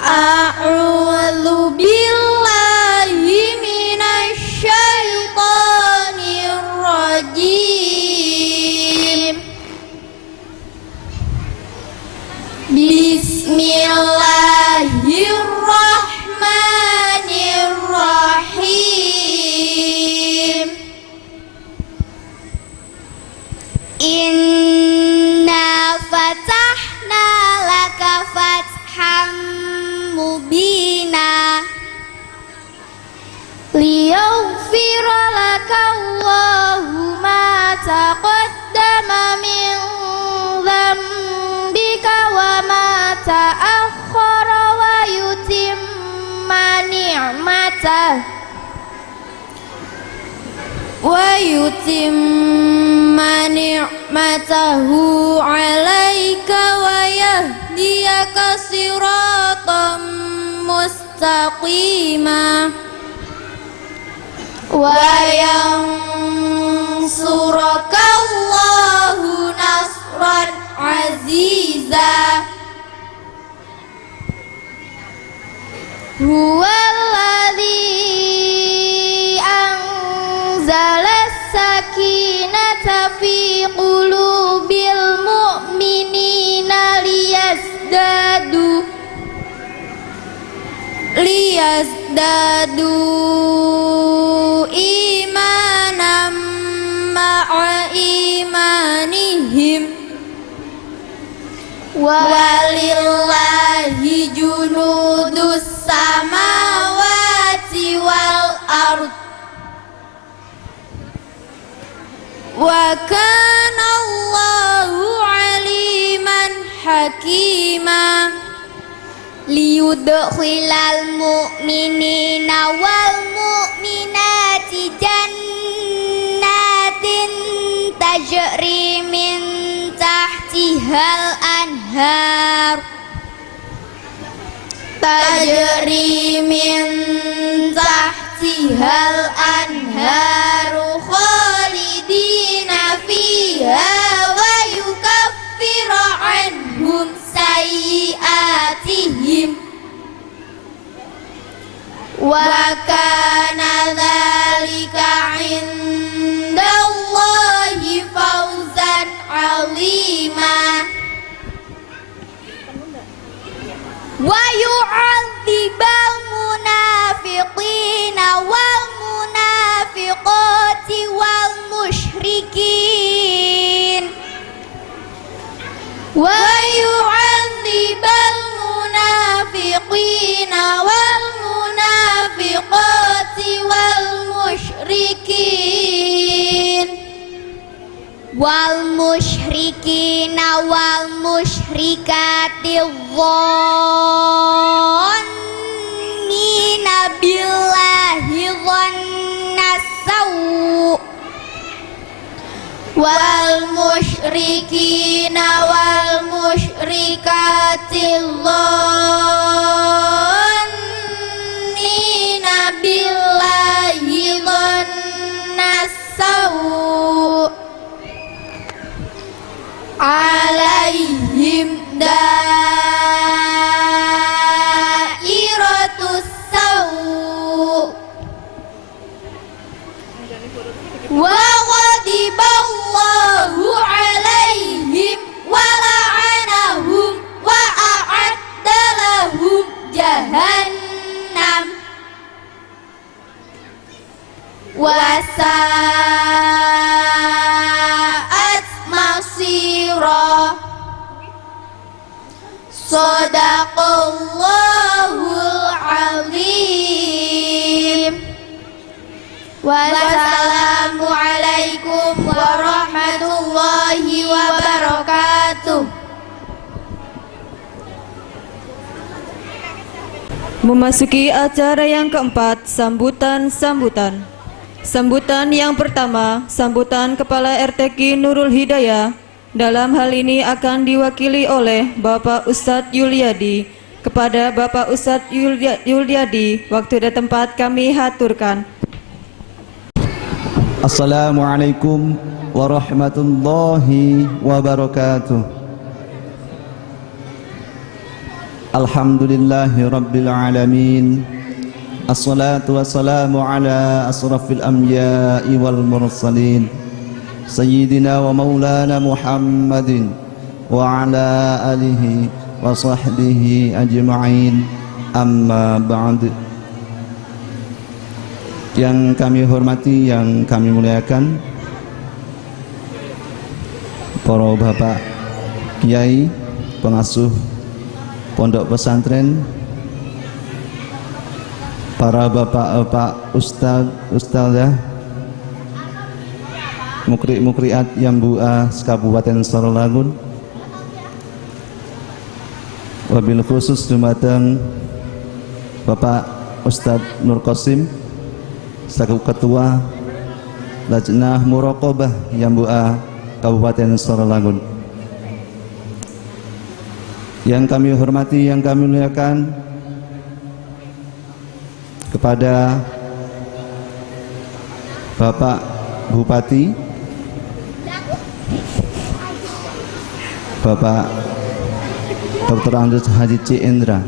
A'udzu billahi minasyaitonir rajim. Bismillahirrahmanirrahim. ويتم نعمته عليك ويهديك صراطا مستقيما وينصرك الله نصرا عزيزا هو الذي أنزل السكينة في قلوب المؤمنين ليزدادوا إيمانا مع إيمانهم ولله جنود السماوات والأرض وكان الله عليما حكيما ليدخل المؤمنين والمؤمنات جنات تجري من تحتها الأنهار خالدين فيها ويكفر عنهم سيئاتهم وكان ذلك عند الله فوزا عظيما ويعذب المنافقين والمنافقات والمشركين ويعذب المنافقين والمنافقات والمشركين والمشركات الظانين بالله ظن السوء والمشركين والمشركات الظانين بالله ظن السوء عليهم دائرة السوء وغضب الله عليهم ولعنهم وأعد لهم جهنم وساءت مصيرا صدق الله العظيم والسلام عليكم ورحمة الله وبركاته. Memasuki acara yang keempat, sambutan-sambutan. Sambutan yang pertama, sambutan Kepala RTQ Nurul Hidayah. Dalam hal ini akan diwakili oleh Bapak Ustadz Yuliadi. Kepada Bapak Ustadz Yuliadi, waktu dan tempat kami haturkan. Assalamualaikum warahmatullahi wabarakatuh. Alhamdulillahi rabbil alamin. Assalatu wassalamu ala asrafil anbiya'i wal mursalin Sayyidina wa maulana Muhammadin wa ala alihi wa sahbihi ajma'in. Amma ba'd. Yang kami hormati, yang kami muliakan, para bapak kiai, pengasuh pondok pesantren, para bapak-bapak ustadzah, mukri-mukriat Yambua Kabupaten Saralangun, wabil khusus dumateng Bapak Ustadz Nur Qasim selaku Ketua Lajnah Muraqabah Yambua Kabupaten Saralangun. Yang kami hormati, yang kami muliakan, kepada Bapak Bupati, Bapak Dr. Andes Haji C. Indra.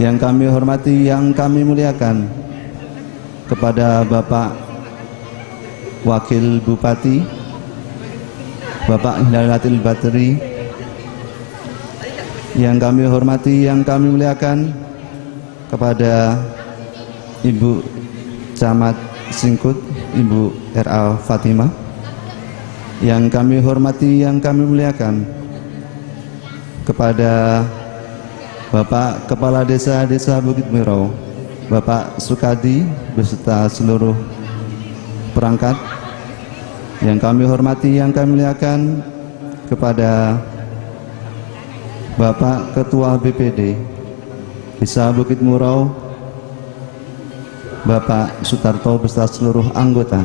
Yang kami hormati, yang kami muliakan, kepada Bapak Wakil Bupati, Bapak Hilalatil Batri. Yang kami hormati, yang kami muliakan, kepada Ibu Camat Singkut, Ibu R.A. Fatimah. Yang kami hormati, yang kami muliakan, kepada Bapak Kepala Desa Bukit Murau, Bapak Sukadi beserta seluruh perangkat. Yang kami hormati, yang kami muliakan, kepada Bapak Ketua BPD Desa Bukit Murau, Bapak Sutarto beserta seluruh anggota.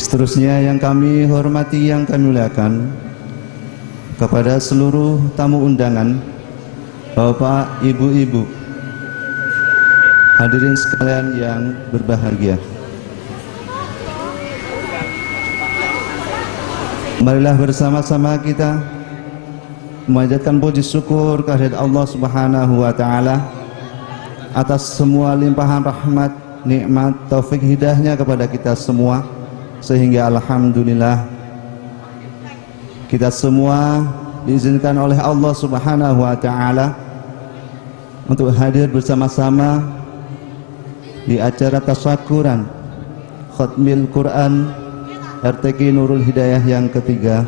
Seterusnya yang kami hormati, yang kami muliakan, kepada seluruh tamu undangan, Bapak, Ibu-ibu, hadirin sekalian yang berbahagia. Marilah bersama-sama kita memanjatkan puji syukur kehadirat Allah Subhanahu wa taala atas semua limpahan rahmat, nikmat, taufik hidayahnya kepada kita semua, sehingga alhamdulillah kita semua diizinkan oleh Allah Subhanahu wa taala untuk hadir bersama-sama di acara tasyakuran Khatmil Quran RTQ Nurul Hidayah yang ketiga.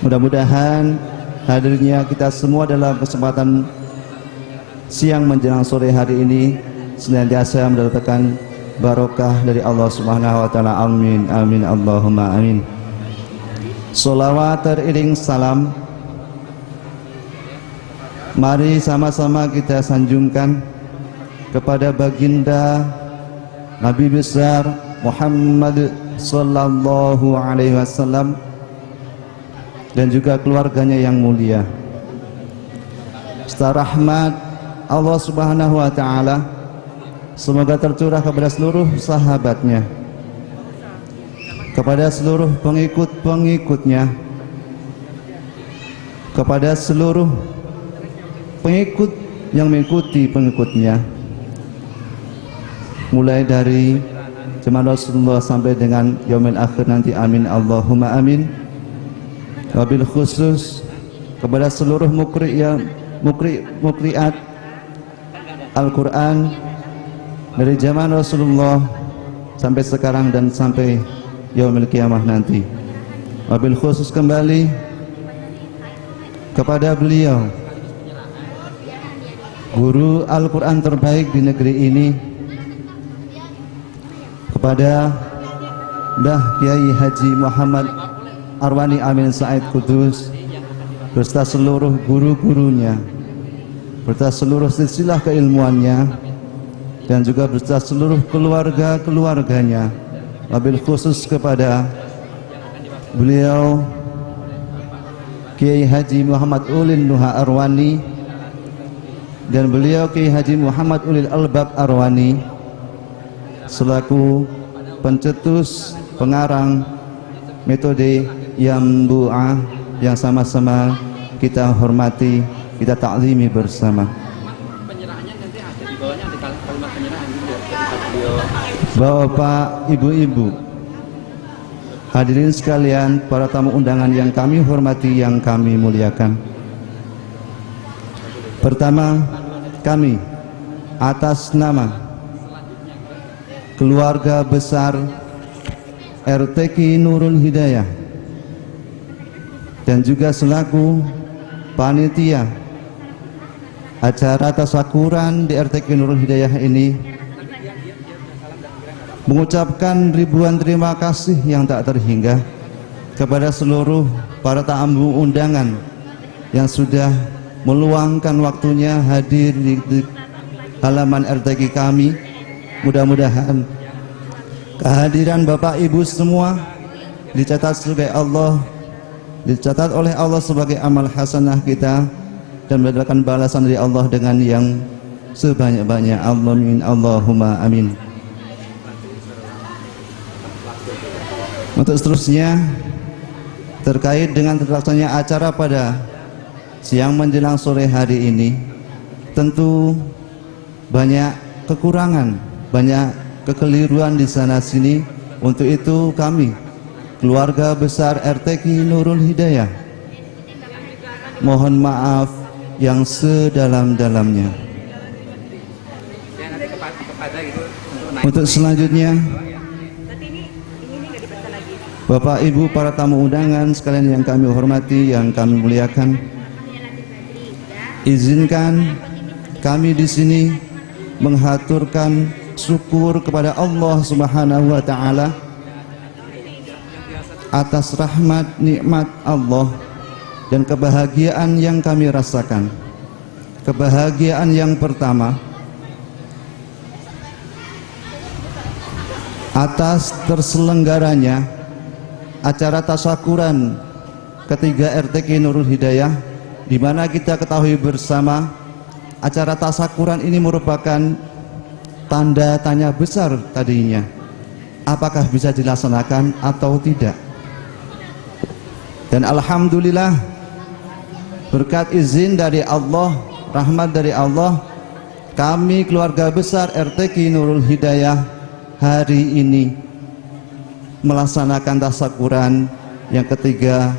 Mudah-mudahan hadirnya kita semua dalam kesempatan siang menjelang sore hari ini senantiasa mendapatkan barokah dari Allah Subhanahu wa taala. Amin amin Allahumma amin. Sholawat teriring salam, mari sama-sama kita sanjungkan kepada baginda Nabi besar Muhammad sallallahu alaihi wasallam dan juga keluarganya yang mulia. Serta rahmat Allah Subhanahu wa taala semoga tercurah kepada seluruh sahabatnya, kepada seluruh pengikut-pengikutnya, kepada seluruh pengikut yang mengikuti pengikutnya, mulai dari zaman Rasulullah sampai dengan yaumil akhir nanti. Amin Allahumma amin. Wabil khusus kepada seluruh mukri'at Al-Quran dari zaman Rasulullah sampai sekarang dan sampai yaumil kiamah nanti. Wabil khusus kembali kepada beliau, guru Al-Quran terbaik di negeri ini, kepada Mbah Kiai Haji Muhammad Arwani Amin Said Kudus beserta seluruh guru-gurunya, beserta seluruh silsilah keilmuannya, dan juga beserta seluruh keluarga-keluarganya. Wabil khusus kepada beliau Kiai Haji Muhammad Ulil Nuha Arwani dan beliau Kiai Haji Muhammad Ulil Albab Arwani selaku pencetus pengarang metode Yambua yang sama-sama kita hormati, kita taklimi bersama. Bapak, Ibu-ibu, hadirin sekalian, para tamu undangan yang kami hormati, yang kami muliakan. Pertama, kami atas nama keluarga besar RTQ Nurul Hidayah dan juga selaku panitia acara tasyakuran di RTQ Nurul Hidayah ini mengucapkan ribuan terima kasih yang tak terhingga kepada seluruh para tamu undangan yang sudah meluangkan waktunya hadir di halaman RTQ kami Mudah-mudahan kehadiran Bapak Ibu semua dicatat oleh Allah sebagai amal hasanah kita dan mendapatkan balasan dari Allah dengan yang sebanyak-banyak. Amin, Allahumma amin. Untuk seterusnya, terkait dengan terlaksananya acara pada siang menjelang sore hari ini, tentu banyak kekurangan, banyak kekeliruan di sana sini. Untuk itu kami, keluarga besar RTQ Nurul Hidayah, mohon maaf yang sedalam-dalamnya. Untuk selanjutnya, Bapak Ibu para tamu undangan sekalian yang kami hormati, yang kami muliakan, izinkan kami di sini menghaturkan syukur kepada Allah Subhanahu wa taala atas rahmat nikmat Allah dan kebahagiaan yang kami rasakan. Kebahagiaan yang pertama atas terselenggaranya acara tasyakuran ketiga RTQ Nurul Hidayah, di mana kita ketahui bersama acara tasyakuran ini merupakan tanda tanya besar tadinya, apakah bisa dilaksanakan atau tidak. Dan alhamdulillah berkat izin dari Allah, rahmat dari Allah, kami keluarga besar RTQ Nurul Hidayah hari ini melaksanakan tasyakuran yang ketiga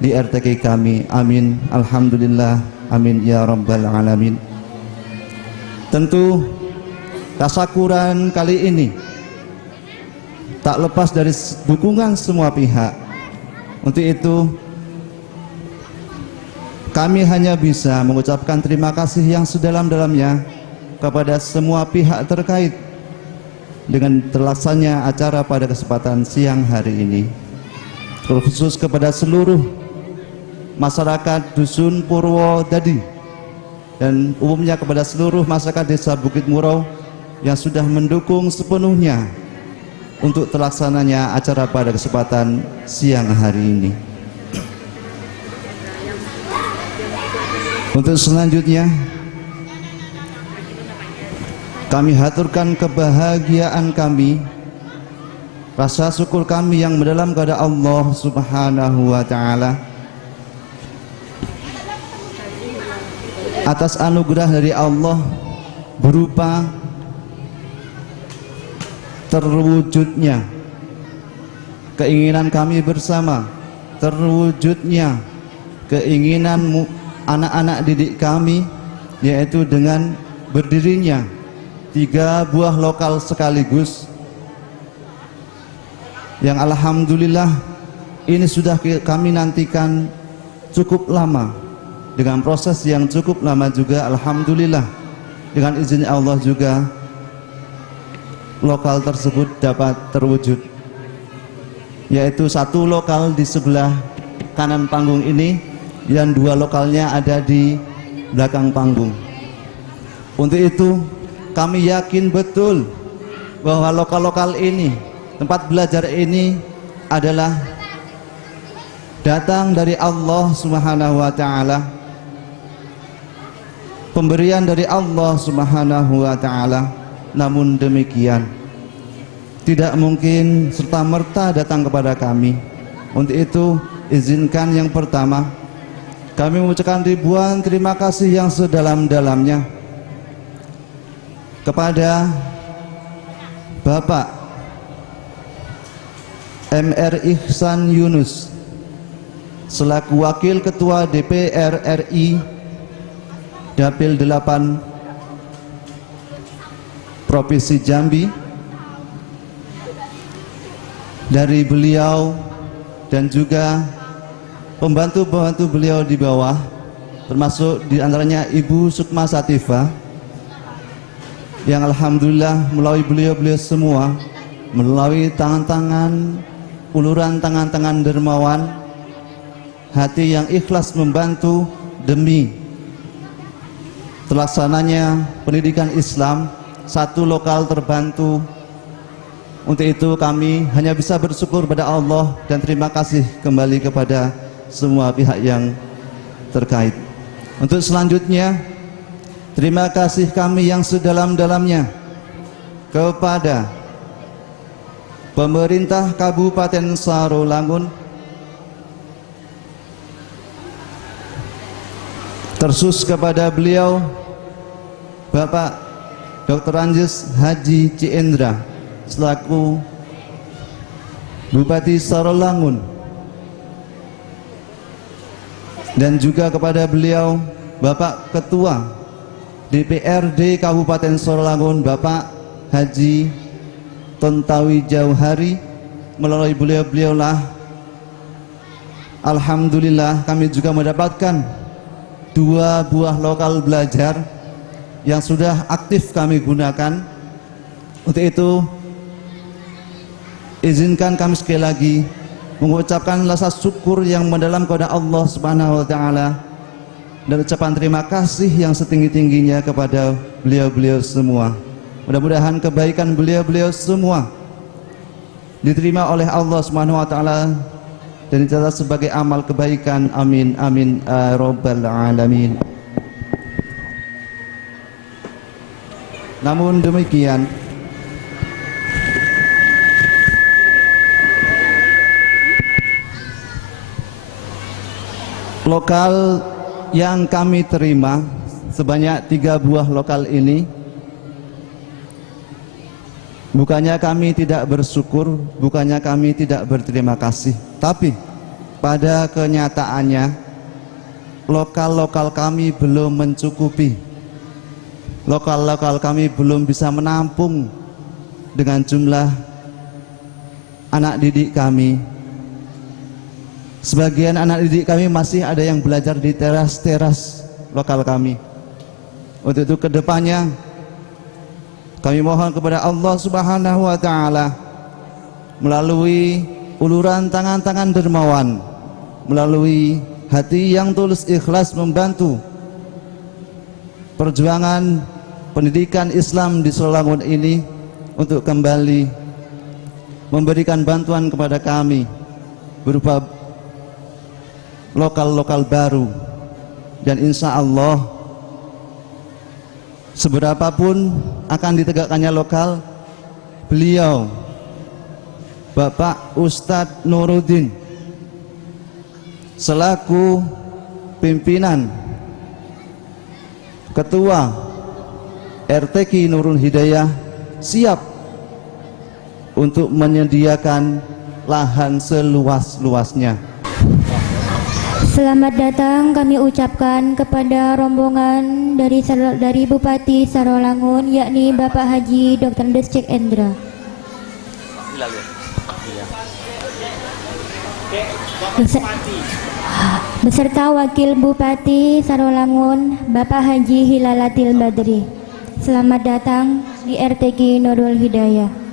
di RTQ kami. Amin, alhamdulillah, amin ya rabbal alamin. Tentu tasyakuran kali ini tak lepas dari dukungan semua pihak. Untuk itu kami hanya bisa mengucapkan terima kasih yang sedalam-dalamnya kepada semua pihak terkait dengan terlaksananya acara pada kesempatan siang hari ini, terkhusus kepada seluruh masyarakat Dusun Purwodadi dan umumnya kepada seluruh masyarakat Desa Bukit Murau yang sudah mendukung sepenuhnya untuk terlaksananya acara pada kesempatan siang hari ini. Untuk selanjutnya, kami haturkan kebahagiaan kami, rasa syukur kami yang mendalam kepada Allah Subhanahu wa taala atas anugerah dari Allah berupa terwujudnya keinginan kami bersama, terwujudnya keinginan anak-anak didik kami, yaitu dengan berdirinya 3 buah lokal sekaligus, yang alhamdulillah ini sudah kami nantikan cukup lama, dengan proses yang cukup lama juga. Alhamdulillah dengan izin Allah juga lokal tersebut dapat terwujud, yaitu 1 lokal di sebelah kanan panggung ini dan 2 lokalnya ada di belakang panggung. Untuk itu kami yakin betul bahwa lokal-lokal ini, tempat belajar ini adalah datang dari Allah Subhanahu wa taala, pemberian dari Allah Subhanahu wa taala. Namun demikian tidak mungkin serta-merta datang kepada kami. Untuk itu izinkan yang pertama kami mengucapkan ribuan terima kasih yang sedalam-dalamnya kepada Bapak MR Ihsan Yunus selaku Wakil Ketua DPR RI Dapil 8 Provinsi Jambi. Dari beliau dan juga pembantu-pembantu beliau di bawah, termasuk diantaranya Ibu Sukma Satifah, yang alhamdulillah melalui beliau-beliau semua, melalui tangan-tangan, uluran tangan-tangan dermawan, hati yang ikhlas membantu demi terlaksananya pendidikan Islam, satu lokal terbantu. Untuk itu kami hanya bisa bersyukur pada Allah dan terima kasih kembali kepada semua pihak yang terkait. Untuk selanjutnya, terima kasih kami yang sedalam-dalamnya kepada pemerintah Kabupaten Sarolangun, terkhusus kepada beliau Bapak Dr. Anjes Haji Ciendra selaku Bupati Sarolangun, dan juga kepada beliau Bapak Ketua DPRD Kabupaten Sarolangun Bapak Haji Tontawi Jauhari. Melalui beliau-beliaulah alhamdulillah kami juga mendapatkan 2 buah lokal belajar yang sudah aktif kami gunakan. Untuk itu izinkan kami sekali lagi mengucapkan rasa syukur yang mendalam kepada Allah Subhanahu wa taala dan ucapan terima kasih yang setinggi-tingginya kepada beliau-beliau semua. Mudah-mudahan kebaikan beliau-beliau semua diterima oleh Allah Subhanahu wa taala dan dicatat sebagai amal kebaikan. Amin amin ya rabbal alamin. Namun demikian, lokal yang kami terima sebanyak 3 buah lokal ini, bukannya kami tidak bersyukur, bukannya kami tidak berterima kasih, tapi pada kenyataannya lokal-lokal kami belum mencukupi. Lokal-lokal kami belum bisa menampung dengan jumlah anak didik kami. Sebagian anak didik kami masih ada yang belajar di teras-teras lokal kami. Untuk itu kedepannya kami mohon kepada Allah Subhanahu wa taala melalui uluran tangan-tangan dermawan, melalui hati yang tulus ikhlas membantu perjuangan pendidikan Islam di Sarolangun ini untuk kembali memberikan bantuan kepada kami berupa lokal-lokal baru, dan insya Allah seberapapun akan ditegakkannya lokal, beliau Bapak Ustadz Nuruddin selaku pimpinan Ketua RTQ Nurul Hidayah siap untuk menyediakan lahan seluas-luasnya. Selamat datang kami ucapkan kepada rombongan dari Bupati Sarolangun, yakni Bapak Haji Dr. Anjes Ciendra. Beserta Wakil Bupati Sarolangun Bapak Haji Hilalatil Badri. Selamat datang di RTQ Nurul Hidayah.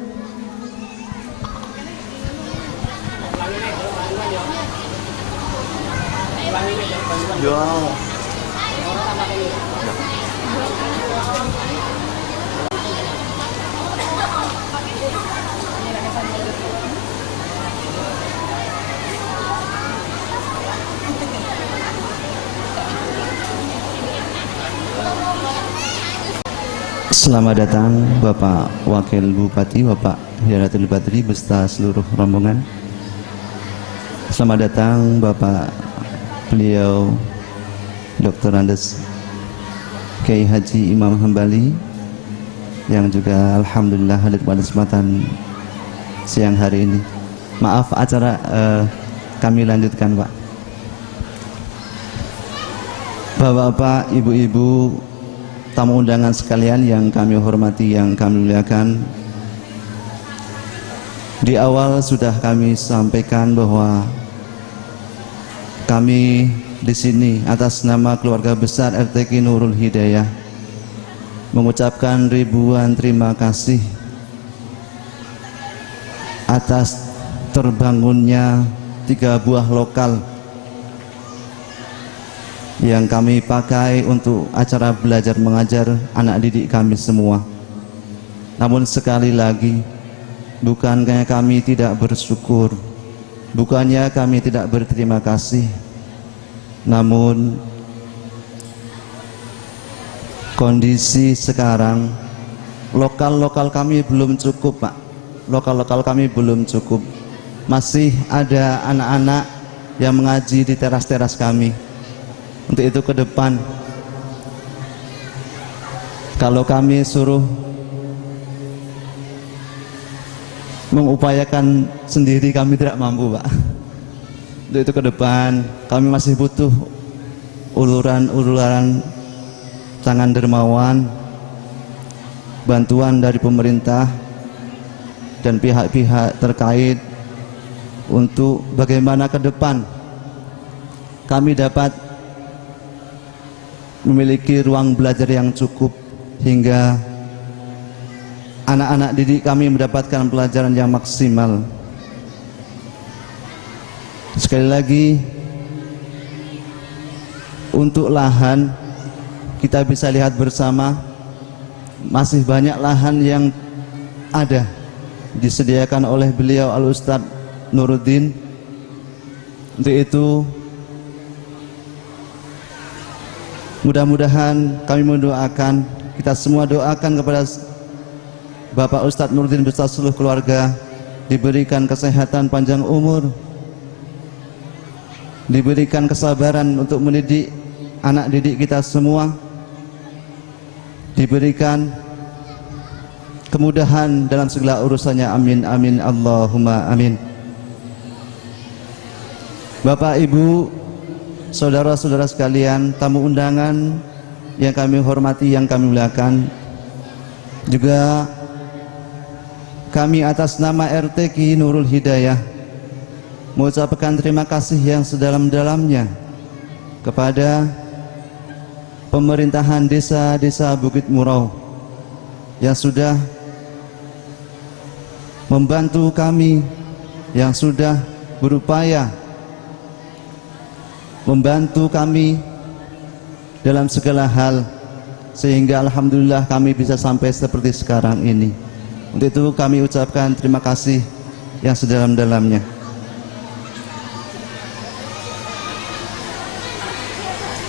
Selamat datang Bapak Wakil Bupati, Bapak Hilalatil Badri beserta seluruh rombongan. Selamat datang Bapak beliau Dr. Andes Kiai Haji Imam Hambali yang juga alhamdulillah hadir pada kesempatan siang hari ini. Maaf acara kami lanjutkan Pak. Bapak-bapak, ibu-ibu, tamu undangan sekalian yang kami hormati, yang kami muliakan. Di awal sudah kami sampaikan bahwa kami di sini atas nama keluarga besar RTQ Nurul Hidayah mengucapkan ribuan terima kasih atas terbangunnya 3 buah lokal yang kami pakai untuk acara belajar mengajar anak didik kami semua. Namun sekali lagi, bukannya kami tidak bersyukur, bukannya kami tidak berterima kasih, namun kondisi sekarang lokal kami belum cukup, Pak. Lokal kami belum cukup. Masih ada anak-anak yang mengaji di teras-teras kami. Untuk itu ke depan, kalau kami suruh mengupayakan sendiri, kami tidak mampu, Pak. Untuk itu ke depan, kami masih butuh uluran tangan dermawan, bantuan dari pemerintah dan pihak-pihak terkait untuk bagaimana ke depan kami dapat memiliki ruang belajar yang cukup hingga anak-anak didik kami mendapatkan pelajaran yang maksimal. Sekali lagi, untuk lahan kita bisa lihat bersama, masih banyak lahan yang ada disediakan oleh beliau Al-Ustadz Nuruddin. Untuk itu mudah-mudahan kami mendoakan, kita semua doakan kepada Bapak Ustadz Nuruddin beserta seluruh keluarga diberikan kesehatan panjang umur, diberikan kesabaran untuk mendidik anak didik kita semua, diberikan kemudahan dalam segala urusannya. Amin amin Allahumma amin. Bapak Ibu, saudara-saudara sekalian, tamu undangan yang kami hormati, yang kami muliakan, juga kami atas nama RTQ Nurul Hidayah mengucapkan terima kasih yang sedalam-dalamnya kepada pemerintahan desa-desa Bukit Murau yang sudah membantu kami, yang sudah berupaya membantu kami dalam segala hal, sehingga alhamdulillah kami bisa sampai seperti sekarang ini. Untuk itu kami ucapkan terima kasih yang sedalam-dalamnya.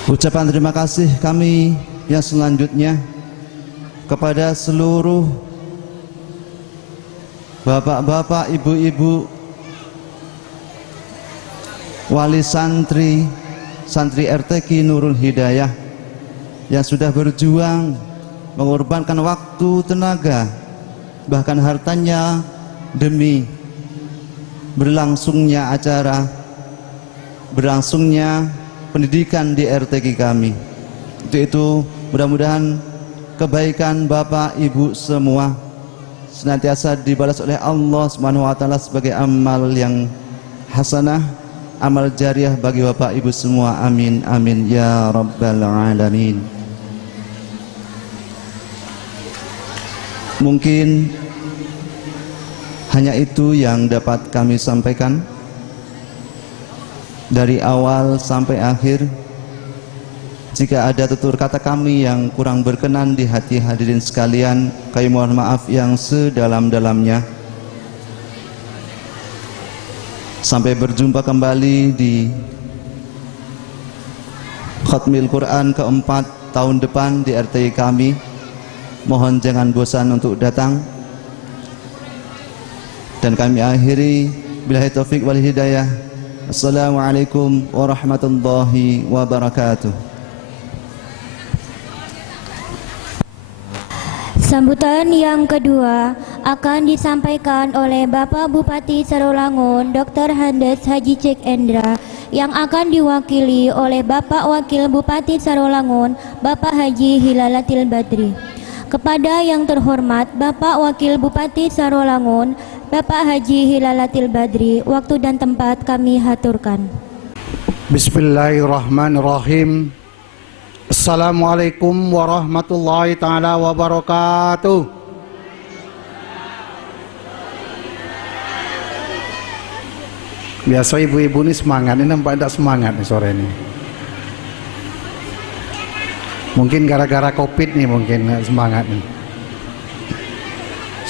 Ucapan terima kasih kami yang selanjutnya kepada seluruh bapak-bapak, ibu-ibu, wali santri, santri RTQ Nurul Hidayah yang sudah berjuang mengorbankan waktu, tenaga, bahkan hartanya demi berlangsungnya acara, berlangsungnya pendidikan di RTQ kami. Untuk itu mudah-mudahan kebaikan Bapak Ibu semua senantiasa dibalas oleh Allah Subhanahu wa taala sebagai amal yang hasanah, amal jariah bagi Bapak Ibu semua. Amin amin ya rabbal alamin. Mungkin hanya itu yang dapat kami sampaikan dari awal sampai akhir. Jika ada tutur kata kami yang kurang berkenan di hati hadirin sekalian, kami mohon maaf yang sedalam-dalamnya. Sampai berjumpa kembali di Khatmil Quran keempat tahun depan di RTI kami. Mohon jangan bosan untuk datang. Dan kami akhiri billahi taufik wal hidayah. Assalamualaikum warahmatullahi wabarakatuh. Sambutan yang kedua akan disampaikan oleh Bapak Bupati Sarolangun Dr. Handes Haji Cek Endra, yang akan diwakili oleh Bapak Wakil Bupati Sarolangun Bapak Haji Hilalatil Badri. Kepada yang terhormat Bapak Wakil Bupati Sarolangun Bapak Haji Hilalatil Badri, waktu dan tempat kami haturkan. Bismillahirrahmanirrahim. Assalamualaikum warahmatullahi ta'ala wabarakatuh. Biasa ibu-ibu ini semangat, ini nampak tidak semangat nih sore ini. Mungkin gara-gara COVID nih, mungkin semangat nih.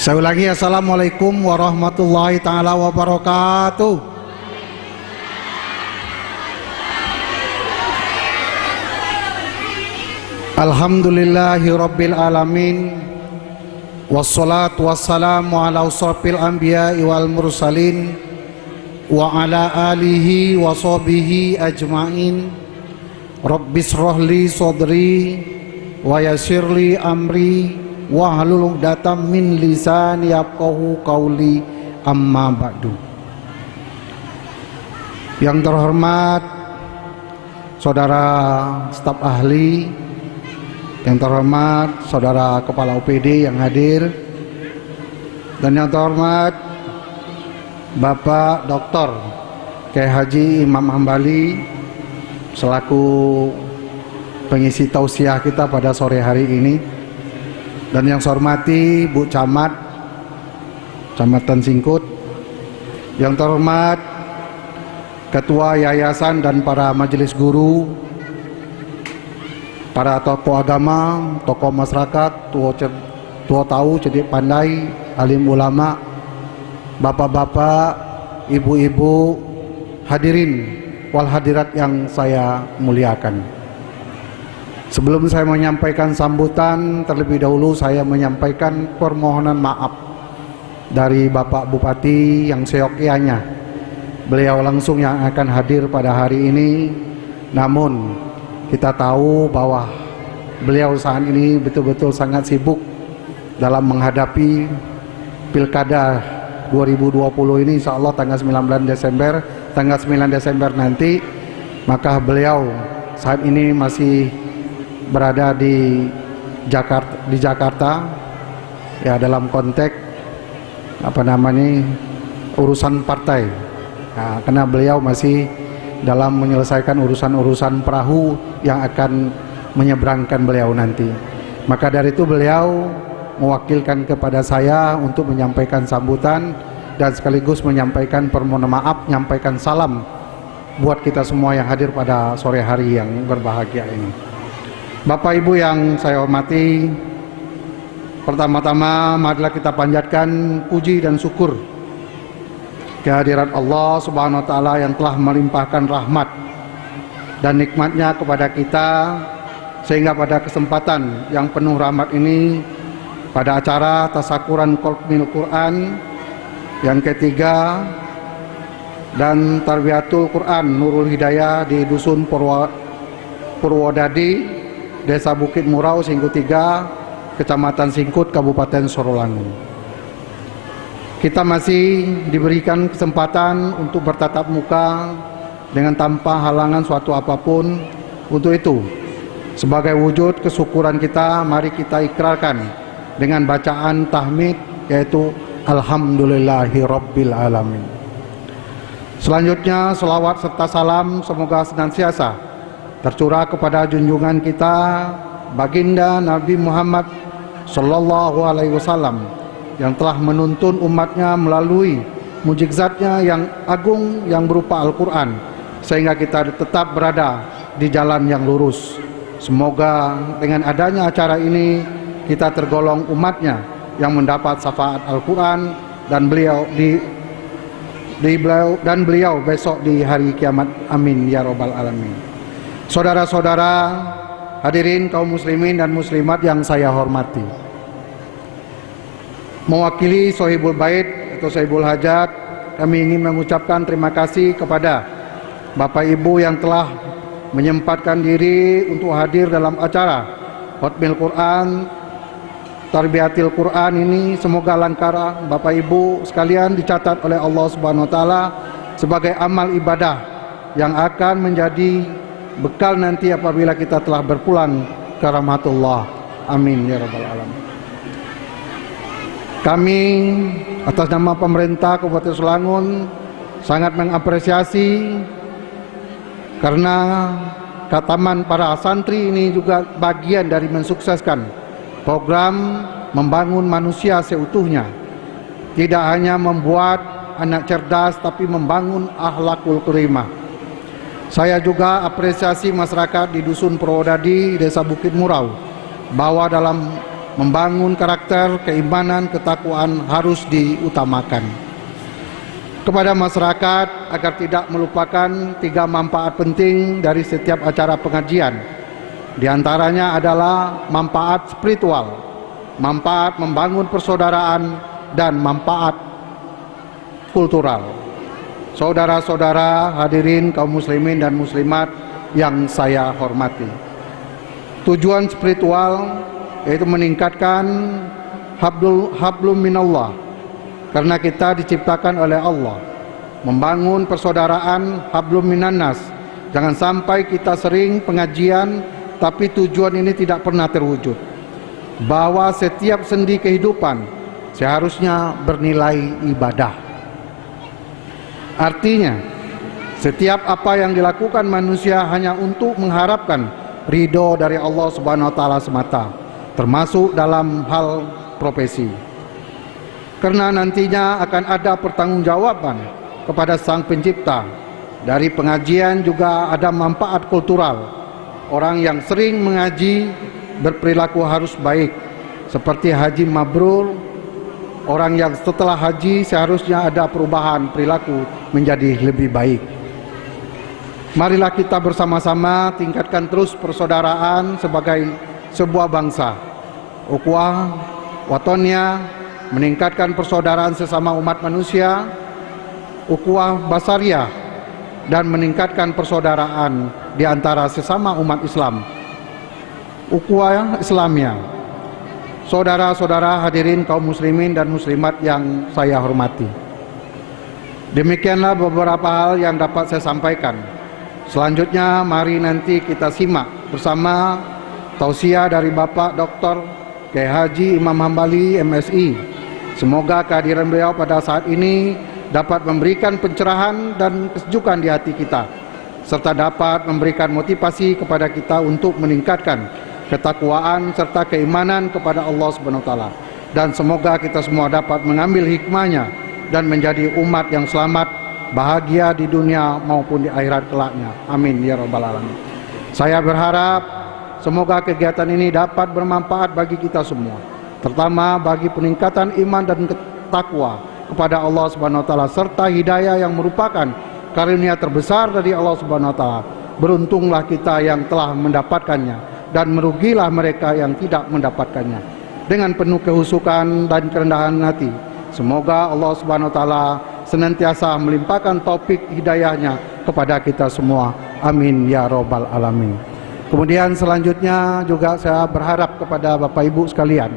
Saya ulangi, assalamualaikum warahmatullahi taala wabarakatuh. Alhamdulillahi rabbil alamin, wassalatu wassalamu ala usrafil anbiya'i wal mursalin wa ala alihi wa sahbihi ajmain. Rabbis rohli sodri wa yasirli amri wahlul 'uqdatam min lisani yafqahu qauli, amma ba'du. Yang terhormat saudara staf ahli, yang terhormat saudara kepala UPD yang hadir, dan yang terhormat Bapak Dr. Kiai Haji Imam Hambali selaku pengisi tausiah kita pada sore hari ini, dan yang saya hormati Bu Camat Kecamatan Singkut, yang terhormat Ketua Yayasan dan para majelis guru, para tokoh agama, tokoh masyarakat, tua tahu, cerdik pandai, alim ulama, bapak-bapak, ibu-ibu, hadirin wal hadirat yang saya muliakan. Sebelum saya menyampaikan sambutan, terlebih dahulu saya menyampaikan permohonan maaf dari Bapak Bupati yang seyogyanya. Beliau langsung yang akan hadir pada hari ini, namun kita tahu bahwa beliau saat ini betul-betul sangat sibuk dalam menghadapi Pilkada 2020 ini, insya Allah tanggal 9 Desember nanti. Maka beliau saat ini masih berada di Jakarta ya, dalam konteks urusan partai. Nah, karena beliau masih dalam menyelesaikan urusan-urusan perahu yang akan menyeberangkan beliau nanti. Maka dari itu beliau mewakilkan kepada saya untuk menyampaikan sambutan dan sekaligus menyampaikan permohonan maaf, menyampaikan salam buat kita semua yang hadir pada sore hari yang berbahagia ini. Bapak Ibu yang saya hormati, pertama-tama marilah kita panjatkan puji dan syukur kehadirat Allah Subhanahu wa taala yang telah melimpahkan rahmat dan nikmatnya kepada kita, sehingga pada kesempatan yang penuh rahmat ini, pada acara tasakuran Qalbul Quran yang ketiga dan Tarbiyatul Quran Nurul Hidayah di Dusun Purwodadi, Desa Bukit Murau, Singkut 3, Kecamatan Singkut, Kabupaten Sorolangun. Kita masih diberikan kesempatan untuk bertatap muka dengan tanpa halangan suatu apapun. Untuk itu, sebagai wujud kesyukuran kita, mari kita ikrarkan dengan bacaan tahmid, yaitu Alhamdulillahi Rabbil Alamin. Selanjutnya, selawat serta salam semoga senantiasa tercurah kepada junjungan kita baginda Nabi Muhammad Sallallahu Alaihi Wasallam yang telah menuntun umatnya melalui mujizatnya yang agung yang berupa Al-Quran, sehingga kita tetap berada di jalan yang lurus. Semoga dengan adanya acara ini kita tergolong umatnya yang mendapat syafaat Al-Quran dan beliau besok di hari kiamat. Amin ya robbal alamin. Saudara-saudara hadirin kaum muslimin dan muslimat yang saya hormati, mewakili Sohibul Bait atau Sohibul Hajat, kami ingin mengucapkan terima kasih kepada Bapak Ibu yang telah menyempatkan diri untuk hadir dalam acara Khatmil Quran, Tarbiyatil Quran ini. Semoga lancar Bapak Ibu sekalian dicatat oleh Allah Subhanahu wa taala sebagai amal ibadah yang akan menjadi bekal nanti apabila kita telah berpulang ke rahmatullah. Amin ya rabbal alamin. Kami atas nama pemerintah Kabupaten Sorolangun sangat mengapresiasi karena Kataman para santri ini juga bagian dari mensukseskan program membangun manusia seutuhnya. Tidak hanya membuat anak cerdas, tapi membangun akhlakul karimah. Saya juga apresiasi masyarakat di Dusun Purwodadi, Desa Bukit Murau, bahwa dalam membangun karakter, keimanan, ketakwaan harus diutamakan. Kepada masyarakat agar tidak melupakan 3 manfaat penting dari setiap acara pengajian. Di antaranya adalah manfaat spiritual, manfaat membangun persaudaraan, dan manfaat kultural. Saudara-saudara hadirin kaum muslimin dan muslimat yang saya hormati. Tujuan spiritual yaitu meningkatkan hablum minallah, karena kita diciptakan oleh Allah. Membangun persaudaraan hablum minannas. Jangan sampai kita sering pengajian tapi tujuan ini tidak pernah terwujud. Bahwa setiap sendi kehidupan seharusnya bernilai ibadah. Artinya, setiap apa yang dilakukan manusia hanya untuk mengharapkan ridho dari Allah Subhanahu wa taala semata, termasuk dalam hal profesi. Karena nantinya akan ada pertanggungjawaban kepada Sang Pencipta. Dari pengajian juga ada manfaat kultural. Orang yang sering mengaji berperilaku harus baik, seperti haji mabrur. Orang yang setelah haji seharusnya ada perubahan perilaku menjadi lebih baik. Marilah kita bersama-sama tingkatkan terus persaudaraan sebagai sebuah bangsa. Ukhuwah watoniyah, meningkatkan persaudaraan sesama umat manusia. Ukhuwah basariyah, dan meningkatkan persaudaraan di antara sesama umat Islam. Ukhuwah Islamiyah. Saudara-saudara hadirin kaum muslimin dan muslimat yang saya hormati. Demikianlah beberapa hal yang dapat saya sampaikan. Selanjutnya mari nanti kita simak bersama tausiah dari Bapak Dr. Kiai Haji Imam Hambali MSI. Semoga kehadiran beliau pada saat ini dapat memberikan pencerahan dan kesejukan di hati kita, serta dapat memberikan motivasi kepada kita untuk meningkatkan ketakwaan serta keimanan kepada Allah Subhanahu wa taala. Dan semoga kita semua dapat mengambil hikmahnya dan menjadi umat yang selamat, bahagia di dunia maupun di akhirat kelaknya. Amin ya rabbal alamin. Saya berharap semoga kegiatan ini dapat bermanfaat bagi kita semua, terutama bagi peningkatan iman dan takwa kepada Allah Subhanahu wa taala, serta hidayah yang merupakan karunia terbesar dari Allah Subhanahu wa taala. Beruntunglah kita yang telah mendapatkannya, dan merugilah mereka yang tidak mendapatkannya. Dengan penuh kehusukan dan kerendahan hati, semoga Allah Subhanahu wa taala senantiasa melimpahkan taufik hidayahnya kepada kita semua. Amin ya rabbal alamin. Kemudian selanjutnya juga saya berharap kepada Bapak Ibu sekalian,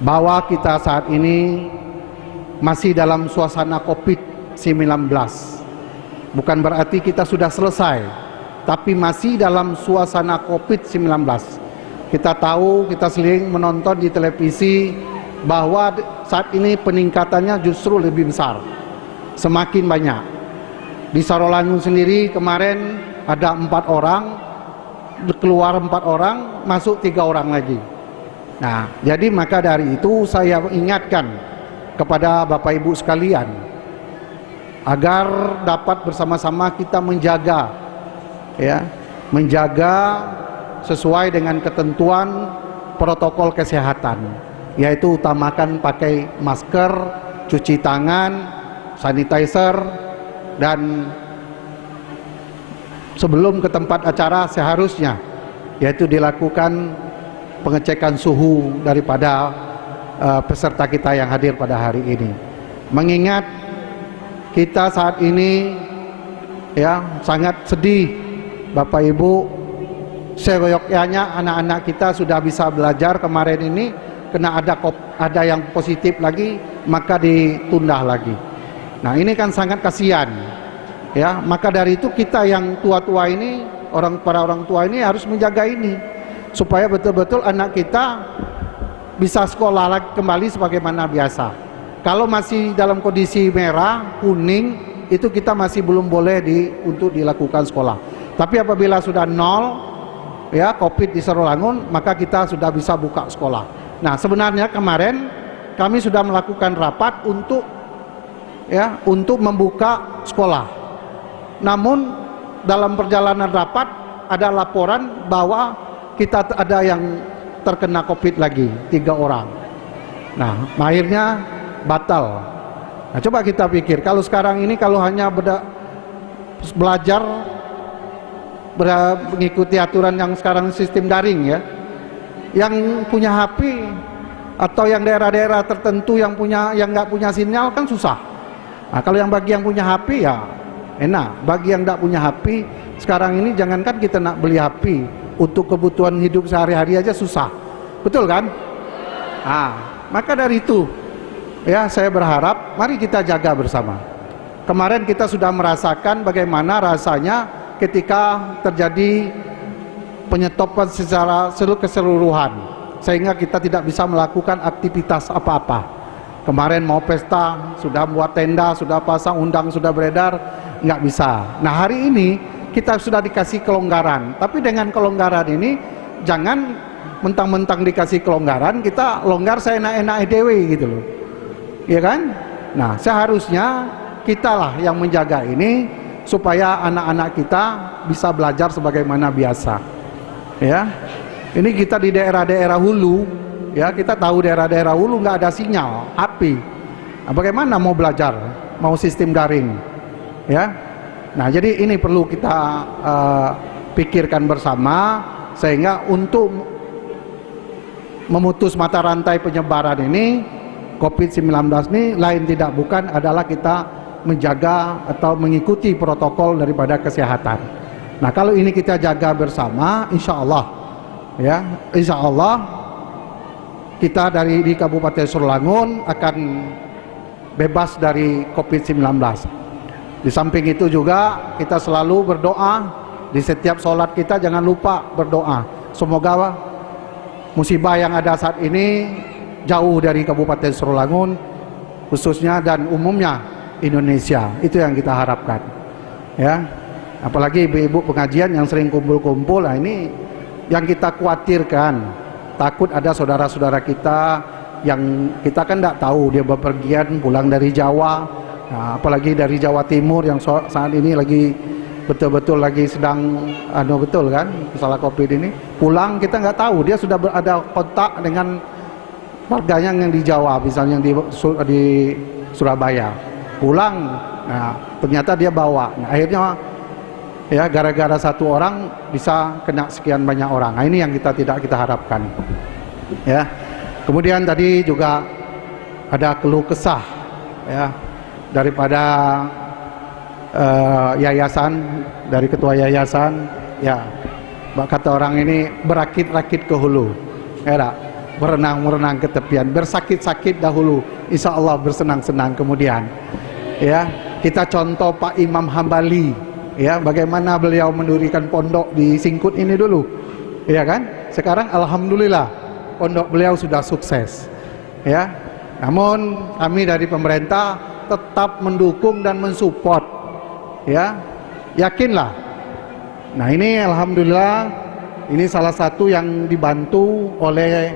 bahwa kita saat ini masih dalam suasana COVID-19. Bukan berarti kita sudah selesai, tapi masih dalam suasana COVID-19. Kita tahu, kita sering menonton di televisi bahwa saat ini peningkatannya justru lebih besar, semakin banyak. Di Sarolangun sendiri kemarin ada 4 orang, keluar 4 orang, masuk 3 orang lagi. Nah, jadi maka dari itu saya ingatkan kepada Bapak Ibu sekalian, agar dapat bersama-sama kita menjaga, ya, menjaga sesuai dengan ketentuan protokol kesehatan, yaitu utamakan pakai masker, cuci tangan, sanitizer, dan sebelum ke tempat acara seharusnya yaitu dilakukan pengecekan suhu daripada peserta kita yang hadir pada hari ini. Mengingat kita saat ini ya sangat sedih, Bapak Ibu, seyogyanya anak-anak kita sudah bisa belajar kemarin ini, kena ada yang positif lagi, maka ditunda lagi. Nah, ini kan sangat kasihan. Ya, maka dari itu kita yang tua-tua ini, para orang tua ini harus menjaga ini supaya betul-betul anak kita bisa sekolah lagi kembali sebagaimana biasa. Kalau masih dalam kondisi merah, kuning, itu kita masih belum boleh untuk dilakukan sekolah. Tapi apabila sudah 0 ya COVID di Sarolangun, maka kita sudah bisa buka sekolah. Nah, sebenarnya kemarin kami sudah melakukan rapat untuk membuka sekolah. Namun dalam perjalanan rapat ada laporan bahwa kita ada yang terkena COVID lagi 3 orang. Nah, akhirnya batal. Nah, coba kita pikir kalau sekarang ini kalau hanya belajar mengikuti aturan yang sekarang sistem daring ya, yang punya HP atau yang daerah-daerah tertentu yang nggak punya sinyal kan susah. Nah, kalau yang bagi yang punya HP ya enak, bagi yang nggak punya HP sekarang ini jangankan kita nak beli HP, untuk kebutuhan hidup sehari-hari aja susah, betul kan? Maka dari itu ya saya berharap mari kita jaga bersama. Kemarin kita sudah merasakan bagaimana rasanya ketika terjadi penyetopan secara keseluruhan sehingga kita tidak bisa melakukan aktivitas apa-apa. Kemarin mau pesta sudah buat tenda, sudah pasang undang, sudah beredar, nggak bisa. Nah hari ini kita sudah dikasih kelonggaran, tapi dengan kelonggaran ini jangan mentang-mentang dikasih kelonggaran kita longgar seenak-enak dewe gitu loh, ya kan? Nah seharusnya kitalah yang menjaga ini supaya anak-anak kita bisa belajar sebagaimana biasa. Ya, ini kita di daerah-daerah hulu, ya kita tahu daerah-daerah hulu nggak ada sinyal, api. Nah, bagaimana mau belajar, mau sistem daring, ya? Nah, jadi ini perlu kita pikirkan bersama sehingga untuk memutus mata rantai penyebaran ini COVID-19 ini lain tidak bukan adalah kita menjaga atau mengikuti protokol daripada kesehatan. Nah, kalau ini kita jaga bersama, insya Allah, ya, insya Allah kita di Kabupaten Sorolangun akan bebas dari COVID-19. Di samping itu juga kita selalu berdoa di setiap sholat kita, jangan lupa berdoa. Semoga musibah yang ada saat ini jauh dari Kabupaten Sorolangun khususnya dan umumnya Indonesia. Itu yang kita harapkan. Ya, apalagi ibu-ibu pengajian yang sering kumpul-kumpul, nah ini yang kita khawatirkan. Takut ada saudara-saudara kita yang kita kan tidak tahu dia bepergian pulang dari Jawa. Nah, apalagi dari Jawa Timur yang saat ini lagi betul-betul lagi sedang betul kan masalah COVID ini, pulang kita nggak tahu dia sudah ada kontak dengan warganya yang di Jawa, misalnya yang di Surabaya, pulang, nah ternyata dia bawa, nah, akhirnya ya gara-gara satu orang bisa kena sekian banyak orang. Nah, ini yang tidak kita harapkan, ya. Kemudian tadi juga ada keluh kesah, ya, daripada yayasan, dari ketua yayasan, ya, kata orang ini berakit-rakit ke hulu, ya, berenang-renang ke tepian, bersakit-sakit dahulu, insya Allah bersenang-senang kemudian. Ya, kita contoh Pak Imam Hambali, ya, bagaimana beliau mendirikan pondok di Singkut ini dulu, ya kan? Sekarang alhamdulillah pondok beliau sudah sukses, ya. Namun kami dari pemerintah tetap mendukung dan mensupport, ya, yakinlah. Nah ini alhamdulillah ini salah satu yang dibantu oleh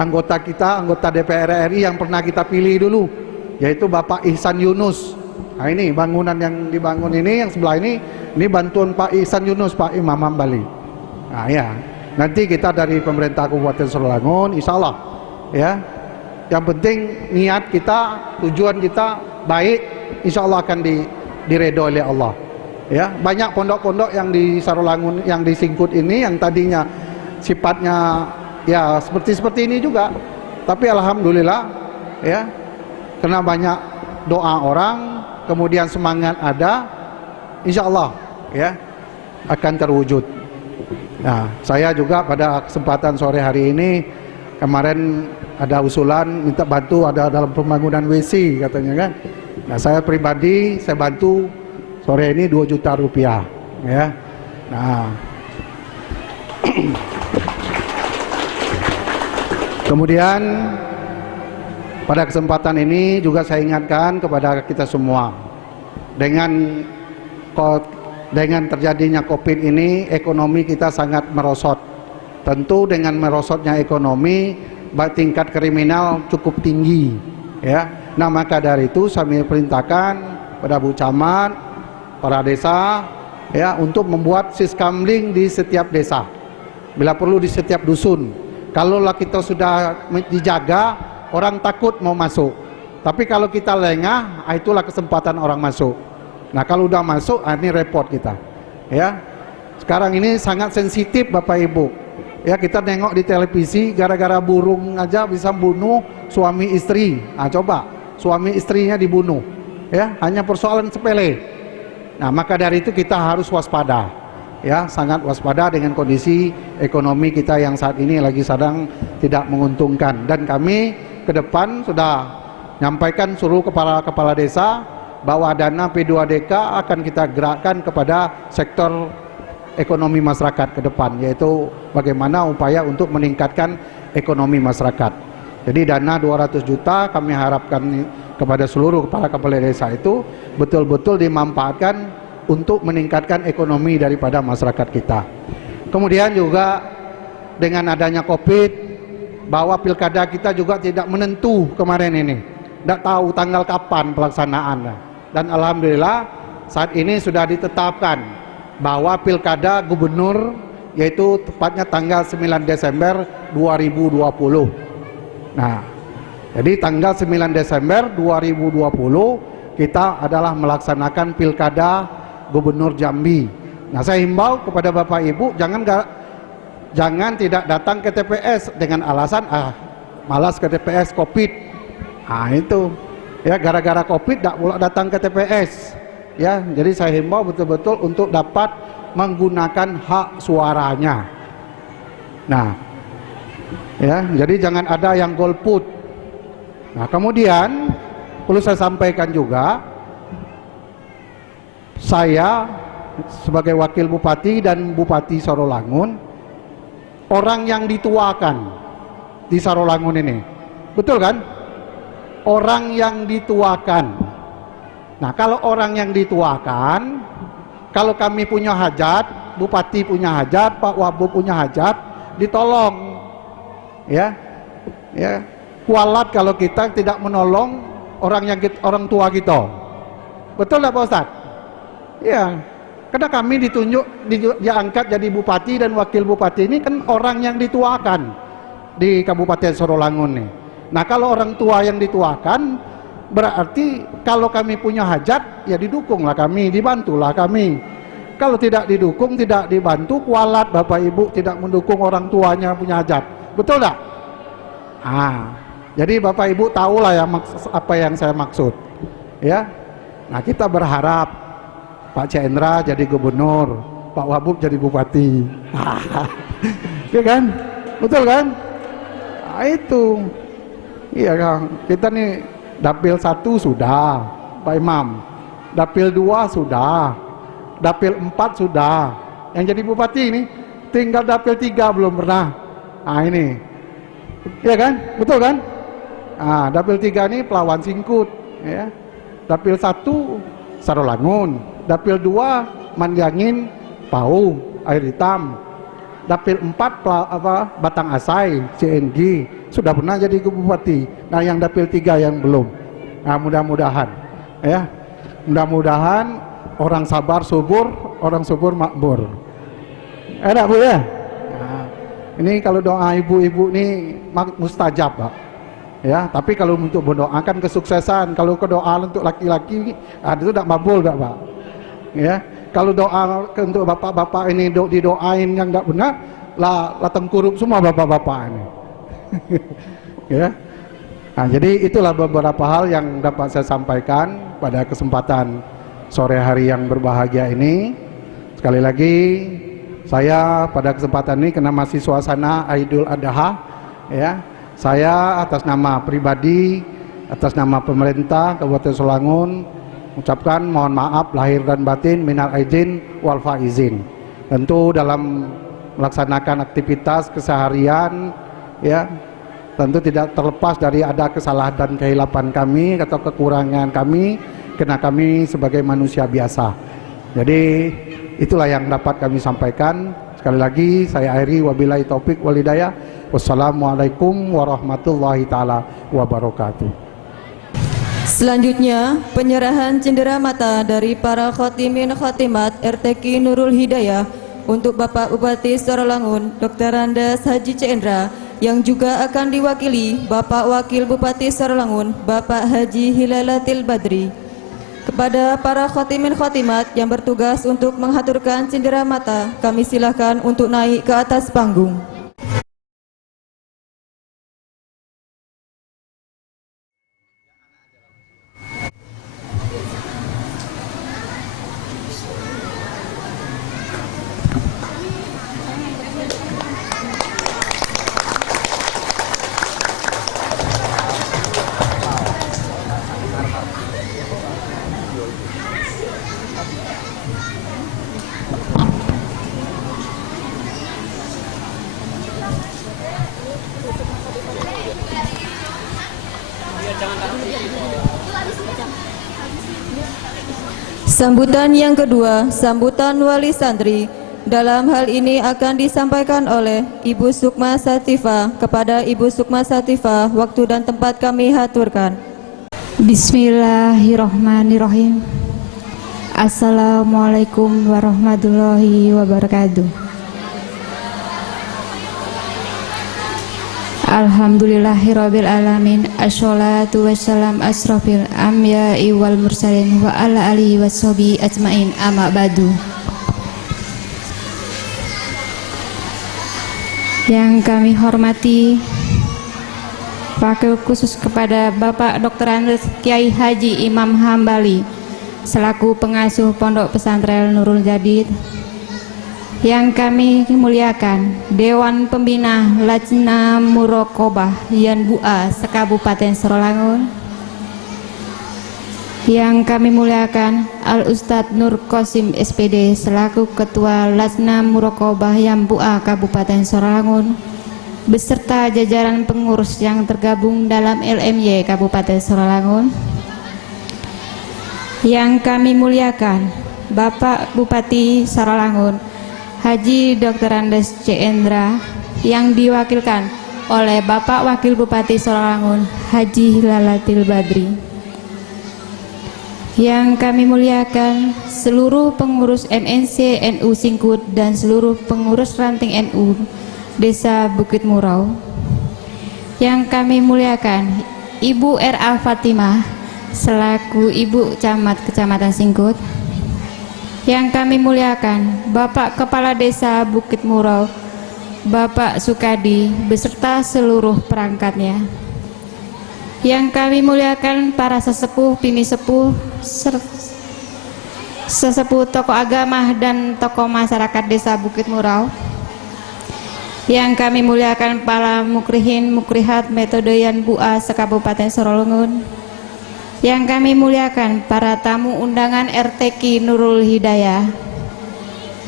anggota kita, anggota DPR RI yang pernah kita pilih dulu, yaitu Bapak Ihsan Yunus. Nah ini bangunan yang dibangun ini, yang sebelah ini bantuan Pak Ihsan Yunus, Pak Imam Hambali. Nah ya, nanti kita dari pemerintah Kabupaten Sorolangun, insya Allah, ya, yang penting niat kita, tujuan kita baik, insya Allah akan diredho oleh Allah. Ya, banyak pondok-pondok yang di Sorolangun, yang di Singkut ini, yang tadinya sifatnya ya seperti ini juga, tapi alhamdulillah, ya, karena banyak doa orang, kemudian semangat ada, insya Allah, ya, akan terwujud. Nah, saya juga pada kesempatan sore hari ini kemarin ada usulan minta bantu ada dalam pembangunan WC katanya kan. Nah, saya pribadi saya bantu sore ini 2 juta rupiah, ya. Nah, kemudian pada kesempatan ini juga saya ingatkan kepada kita semua, dengan terjadinya COVID ini ekonomi kita sangat merosot. Tentu dengan merosotnya ekonomi, tingkat kriminal cukup tinggi, ya. Nah, maka dari itu saya perintahkan pada Bu Camat, para desa, ya, untuk membuat siskamling di setiap desa, bila perlu di setiap dusun. Kalaulah kita sudah dijaga, orang takut mau masuk. Tapi kalau kita lengah, itulah kesempatan orang masuk. Nah kalau udah masuk, ini repot kita. Ya, sekarang ini sangat sensitif Bapak Ibu. Ya, kita nengok di televisi, gara-gara burung aja bisa bunuh suami istri. Nah coba, suami istrinya dibunuh. Ya, hanya persoalan sepele. Nah maka dari itu kita harus waspada. Ya, sangat waspada dengan kondisi ekonomi kita yang saat ini lagi sedang tidak menguntungkan. Dan kami ke depan sudah nyampaikan seluruh kepala desa bahwa dana P2DK akan kita gerakkan kepada sektor ekonomi masyarakat ke depan, yaitu bagaimana upaya untuk meningkatkan ekonomi masyarakat. Jadi dana 200 juta kami harapkan kepada seluruh kepala desa itu betul-betul dimanfaatkan untuk meningkatkan ekonomi daripada masyarakat kita. Kemudian juga dengan adanya COVID, bahwa pilkada kita juga tidak menentu kemarin ini, tidak tahu tanggal kapan pelaksanaan. Dan alhamdulillah saat ini sudah ditetapkan bahwa pilkada gubernur yaitu tepatnya tanggal 9 Desember 2020. Nah, jadi tanggal 9 Desember 2020 kita adalah melaksanakan pilkada Gubernur Jambi. Nah, saya himbau kepada Bapak Ibu jangan tidak datang ke TPS dengan alasan malas ke TPS COVID. Nah, itu ya gara-gara COVID tidak boleh datang ke TPS. Ya, jadi saya himbau betul-betul untuk dapat menggunakan hak suaranya. Nah, ya, jadi jangan ada yang golput. Nah, kemudian perlu saya sampaikan juga, saya sebagai wakil bupati dan Bupati Sarolangun, orang yang dituakan di Sarolangun ini, betul kan? Orang yang dituakan. Nah, kalau orang yang dituakan, kalau kami punya hajat, Bupati punya hajat, Pak Wabub punya hajat, ditolong. Ya, ya, kualat kalau kita tidak menolong orang tua kita. Betul tidak Pak Ustadz? Ya, karena kami diangkat jadi bupati dan wakil bupati ini kan orang yang dituakan di Kabupaten Sarolangun nih. Nah, kalau orang tua yang dituakan, berarti kalau kami punya hajat, ya didukunglah kami, dibantulah kami. Kalau tidak didukung, tidak dibantu, kualat Bapak Ibu tidak mendukung orang tuanya punya hajat. Betul tak? Jadi Bapak Ibu tahulah ya apa yang saya maksud. Ya, nah kita berharap Pak Cendra jadi gubernur, Pak Wabub jadi bupati. Ya kan? Betul kan? Nah, itu. Iya Kang, kita nih dapil 1 sudah, Pak Imam. Dapil 2 sudah. Dapil 4 sudah. Yang jadi bupati ini tinggal dapil 3 belum pernah. Nah, ini. Iya kan? Betul kan? Nah, dapil 3 ini Pelawan Singkut, ya. Dapil 1 Sarolangun, dapil 2 Mandiangin, Pau, Air Hitam, dapil 4 Batang Asai, CNG, sudah pernah jadi bupati. Nah, yang dapil 3 yang belum. Nah, mudah-mudahan, ya, mudah-mudahan orang sabar subur, orang subur makmur. Enak Bu ya? Nah, ini kalau doa ibu-ibu ini mustajab Pak. Ya, tapi kalau untuk mendoakan kesuksesan, kalau doa untuk laki-laki, itu tidak mabul Pak. Ya, kalau doa untuk bapak-bapak ini didoain yang tidak benar, lah tengkurup semua bapak-bapak ini. Ya. Nah, jadi itulah beberapa hal yang dapat saya sampaikan pada kesempatan sore hari yang berbahagia ini. Sekali lagi, saya pada kesempatan ini karena masih suasana Idul Adha, ya. Saya atas nama pribadi, atas nama pemerintah Kabupaten Sarolangun ucapkan mohon maaf lahir dan batin, minal aidin wal faizin. Tentu dalam melaksanakan aktivitas keseharian, ya, tentu tidak terlepas dari ada kesalahan dan kehilapan kami atau kekurangan kami, karena kami sebagai manusia biasa. Jadi itulah yang dapat kami sampaikan. Sekali lagi saya akhiri wabillahi taufik wal hidayah. Wassalamualaikum warahmatullahi taala wabarakatuh. Selanjutnya, penyerahan cenderamata dari para khotimin khotimat RTQ Nurul Hidayah untuk Bapak Bupati Sarolangun Dr. Andes Haji Cendra yang juga akan diwakili Bapak Wakil Bupati Sarolangun, Bapak Haji Hilalatil Badri. Kepada para khotimin khotimat yang bertugas untuk menghaturkan cindera mata, kami silakan untuk naik ke atas panggung. Sambutan yang kedua, sambutan wali santri. Dalam hal ini akan disampaikan oleh Ibu Sukma Satifah. Kepada Ibu Sukma Satifah, waktu dan tempat kami haturkan. Bismillahirrahmanirrahim. Assalamualaikum warahmatullahi wabarakatuh. Alhamdulillahirabbil alamin. Asholatu wassalam asrofil anbiya'i wal mursalin wa ala alihi washabihi ajmain, amma ba'du. Yang kami hormati, wakil khusus kepada Bapak Dr. Andes Kiai Haji Imam Hambali selaku pengasuh Pondok Pesantren Nurul Jadid. Yang kami muliakan Dewan Pembina Lajna Muraqabah Yan Bua Sekabupaten Sarolangun. Yang kami muliakan Al Ustadz Nur Qasim SPD selaku Ketua Lajna Muraqabah Yan Bua Kabupaten Sarolangun beserta jajaran pengurus yang tergabung dalam LMY Kabupaten Sarolangun. Yang kami muliakan Bapak Bupati Sarolangun Haji Dr. Andes C. Endra yang diwakilkan oleh Bapak Wakil Bupati Sarolangun Haji Hilalatil Badri. Yang kami muliakan seluruh pengurus MNC NU Singkut dan seluruh pengurus ranting NU Desa Bukit Murau. Yang kami muliakan Ibu R.A. Fatimah selaku Ibu Camat Kecamatan Singkut. Yang kami muliakan Bapak Kepala Desa Bukit Murau, Bapak Sukadi beserta seluruh perangkatnya. Yang kami muliakan para sesepuh, bini sepuh, sesepuh tokoh agama dan tokoh masyarakat Desa Bukit Murau. Yang kami muliakan para mukrihin, mukrihat metode Yan Bua Sekabupaten Sarolangun. Yang kami muliakan para tamu undangan RTQ Nurul Hidayah.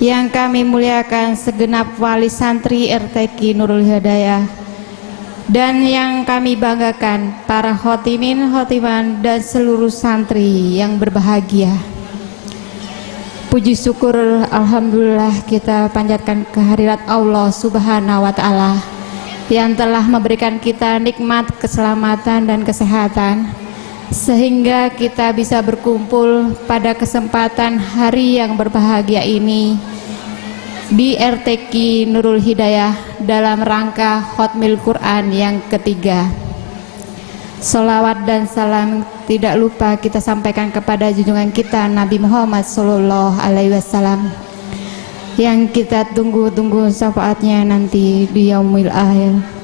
Yang kami muliakan segenap wali santri RTQ Nurul Hidayah. Dan yang kami banggakan para khotimin, khotiman dan seluruh santri yang berbahagia. Puji syukur alhamdulillah kita panjatkan kehadirat Allah Subhanahu wa taala yang telah memberikan kita nikmat keselamatan dan kesehatan sehingga kita bisa berkumpul pada kesempatan hari yang berbahagia ini di RTQ Nurul Hidayah dalam rangka Khatmil Quran yang ketiga. Salawat dan salam tidak lupa kita sampaikan kepada junjungan kita Nabi Muhammad Sallallahu Alaihi Wasallam yang kita tunggu-tunggu syafaatnya nanti di yaumil akhir.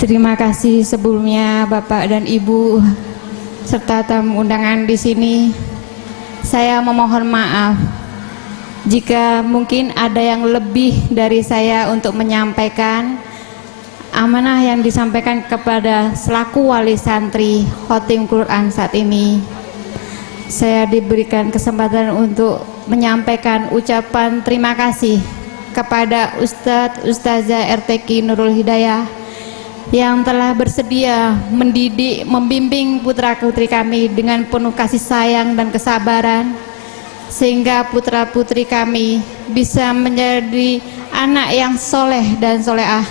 Terima kasih sebelumnya Bapak dan Ibu serta tamu undangan di sini. Saya memohon maaf jika mungkin ada yang lebih dari saya untuk menyampaikan amanah yang disampaikan kepada selaku wali santri Khotim Quran saat ini. Saya diberikan kesempatan untuk menyampaikan ucapan terima kasih kepada Ustadz Ustazah RTQ Nurul Hidayah yang telah bersedia mendidik, membimbing putra-putri kami dengan penuh kasih sayang dan kesabaran sehingga putra-putri kami bisa menjadi anak yang soleh dan solehah,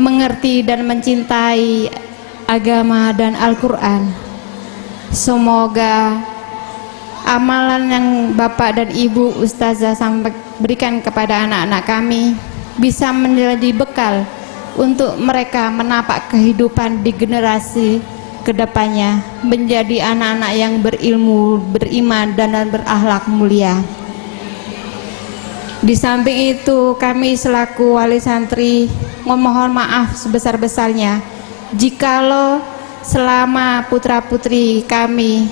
mengerti dan mencintai agama dan Al-Quran. Semoga amalan yang Bapak dan Ibu Ustazah berikan kepada anak-anak kami bisa menjadi bekal untuk mereka menapak kehidupan di generasi kedepannya, menjadi anak-anak yang berilmu, beriman, dan berakhlak mulia. Di samping itu, kami selaku wali santri memohon maaf sebesar-besarnya jikalau selama putra-putri kami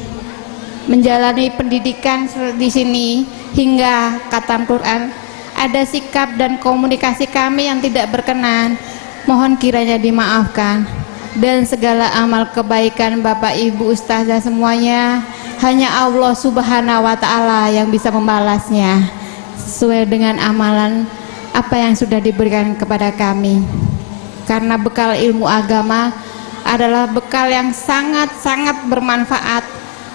menjalani pendidikan di sini hingga khatam Quran ada sikap dan komunikasi kami yang tidak berkenan, mohon kiranya dimaafkan. Dan segala amal kebaikan Bapak Ibu Ustazah semuanya hanya Allah Subhanahu wa Ta'ala yang bisa membalasnya sesuai dengan amalan apa yang sudah diberikan kepada kami. Karena bekal ilmu agama adalah bekal yang sangat-sangat bermanfaat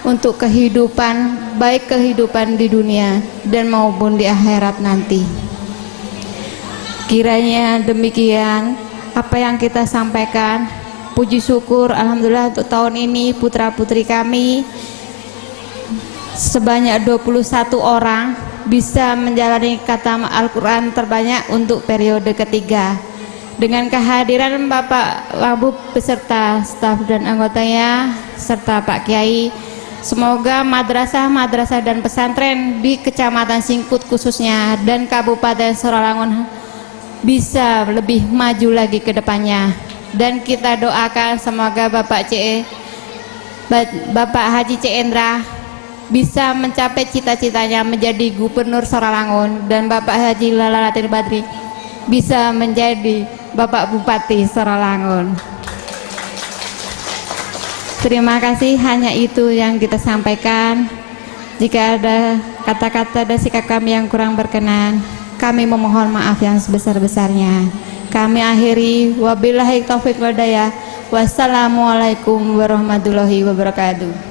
untuk kehidupan, baik kehidupan di dunia dan maupun di akhirat nanti. Kiranya demikian apa yang kita sampaikan. Puji syukur alhamdulillah untuk tahun ini putra putri kami sebanyak 21 orang bisa menjalani khatam Al-Quran terbanyak untuk periode ketiga. Dengan kehadiran Bapak Wabub beserta staf dan anggotanya serta Pak Kiai, semoga madrasah-madrasah dan pesantren di Kecamatan Singkut khususnya dan Kabupaten Sorolangun bisa lebih maju lagi ke depannya. Dan kita doakan semoga Bapak Haji C. Endra bisa mencapai cita-citanya menjadi Gubernur Sorolangun dan Bapak Haji Lalatin Badri bisa menjadi Bapak Bupati Sorolangun. Terima kasih, hanya itu yang kita sampaikan. Jika ada kata-kata dan sikap kami yang kurang berkenan, kami memohon maaf yang sebesar-besarnya. Kami akhiri, wabillahi taufiq wal hidayah. Wassalamualaikum warahmatullahi wabarakatuh.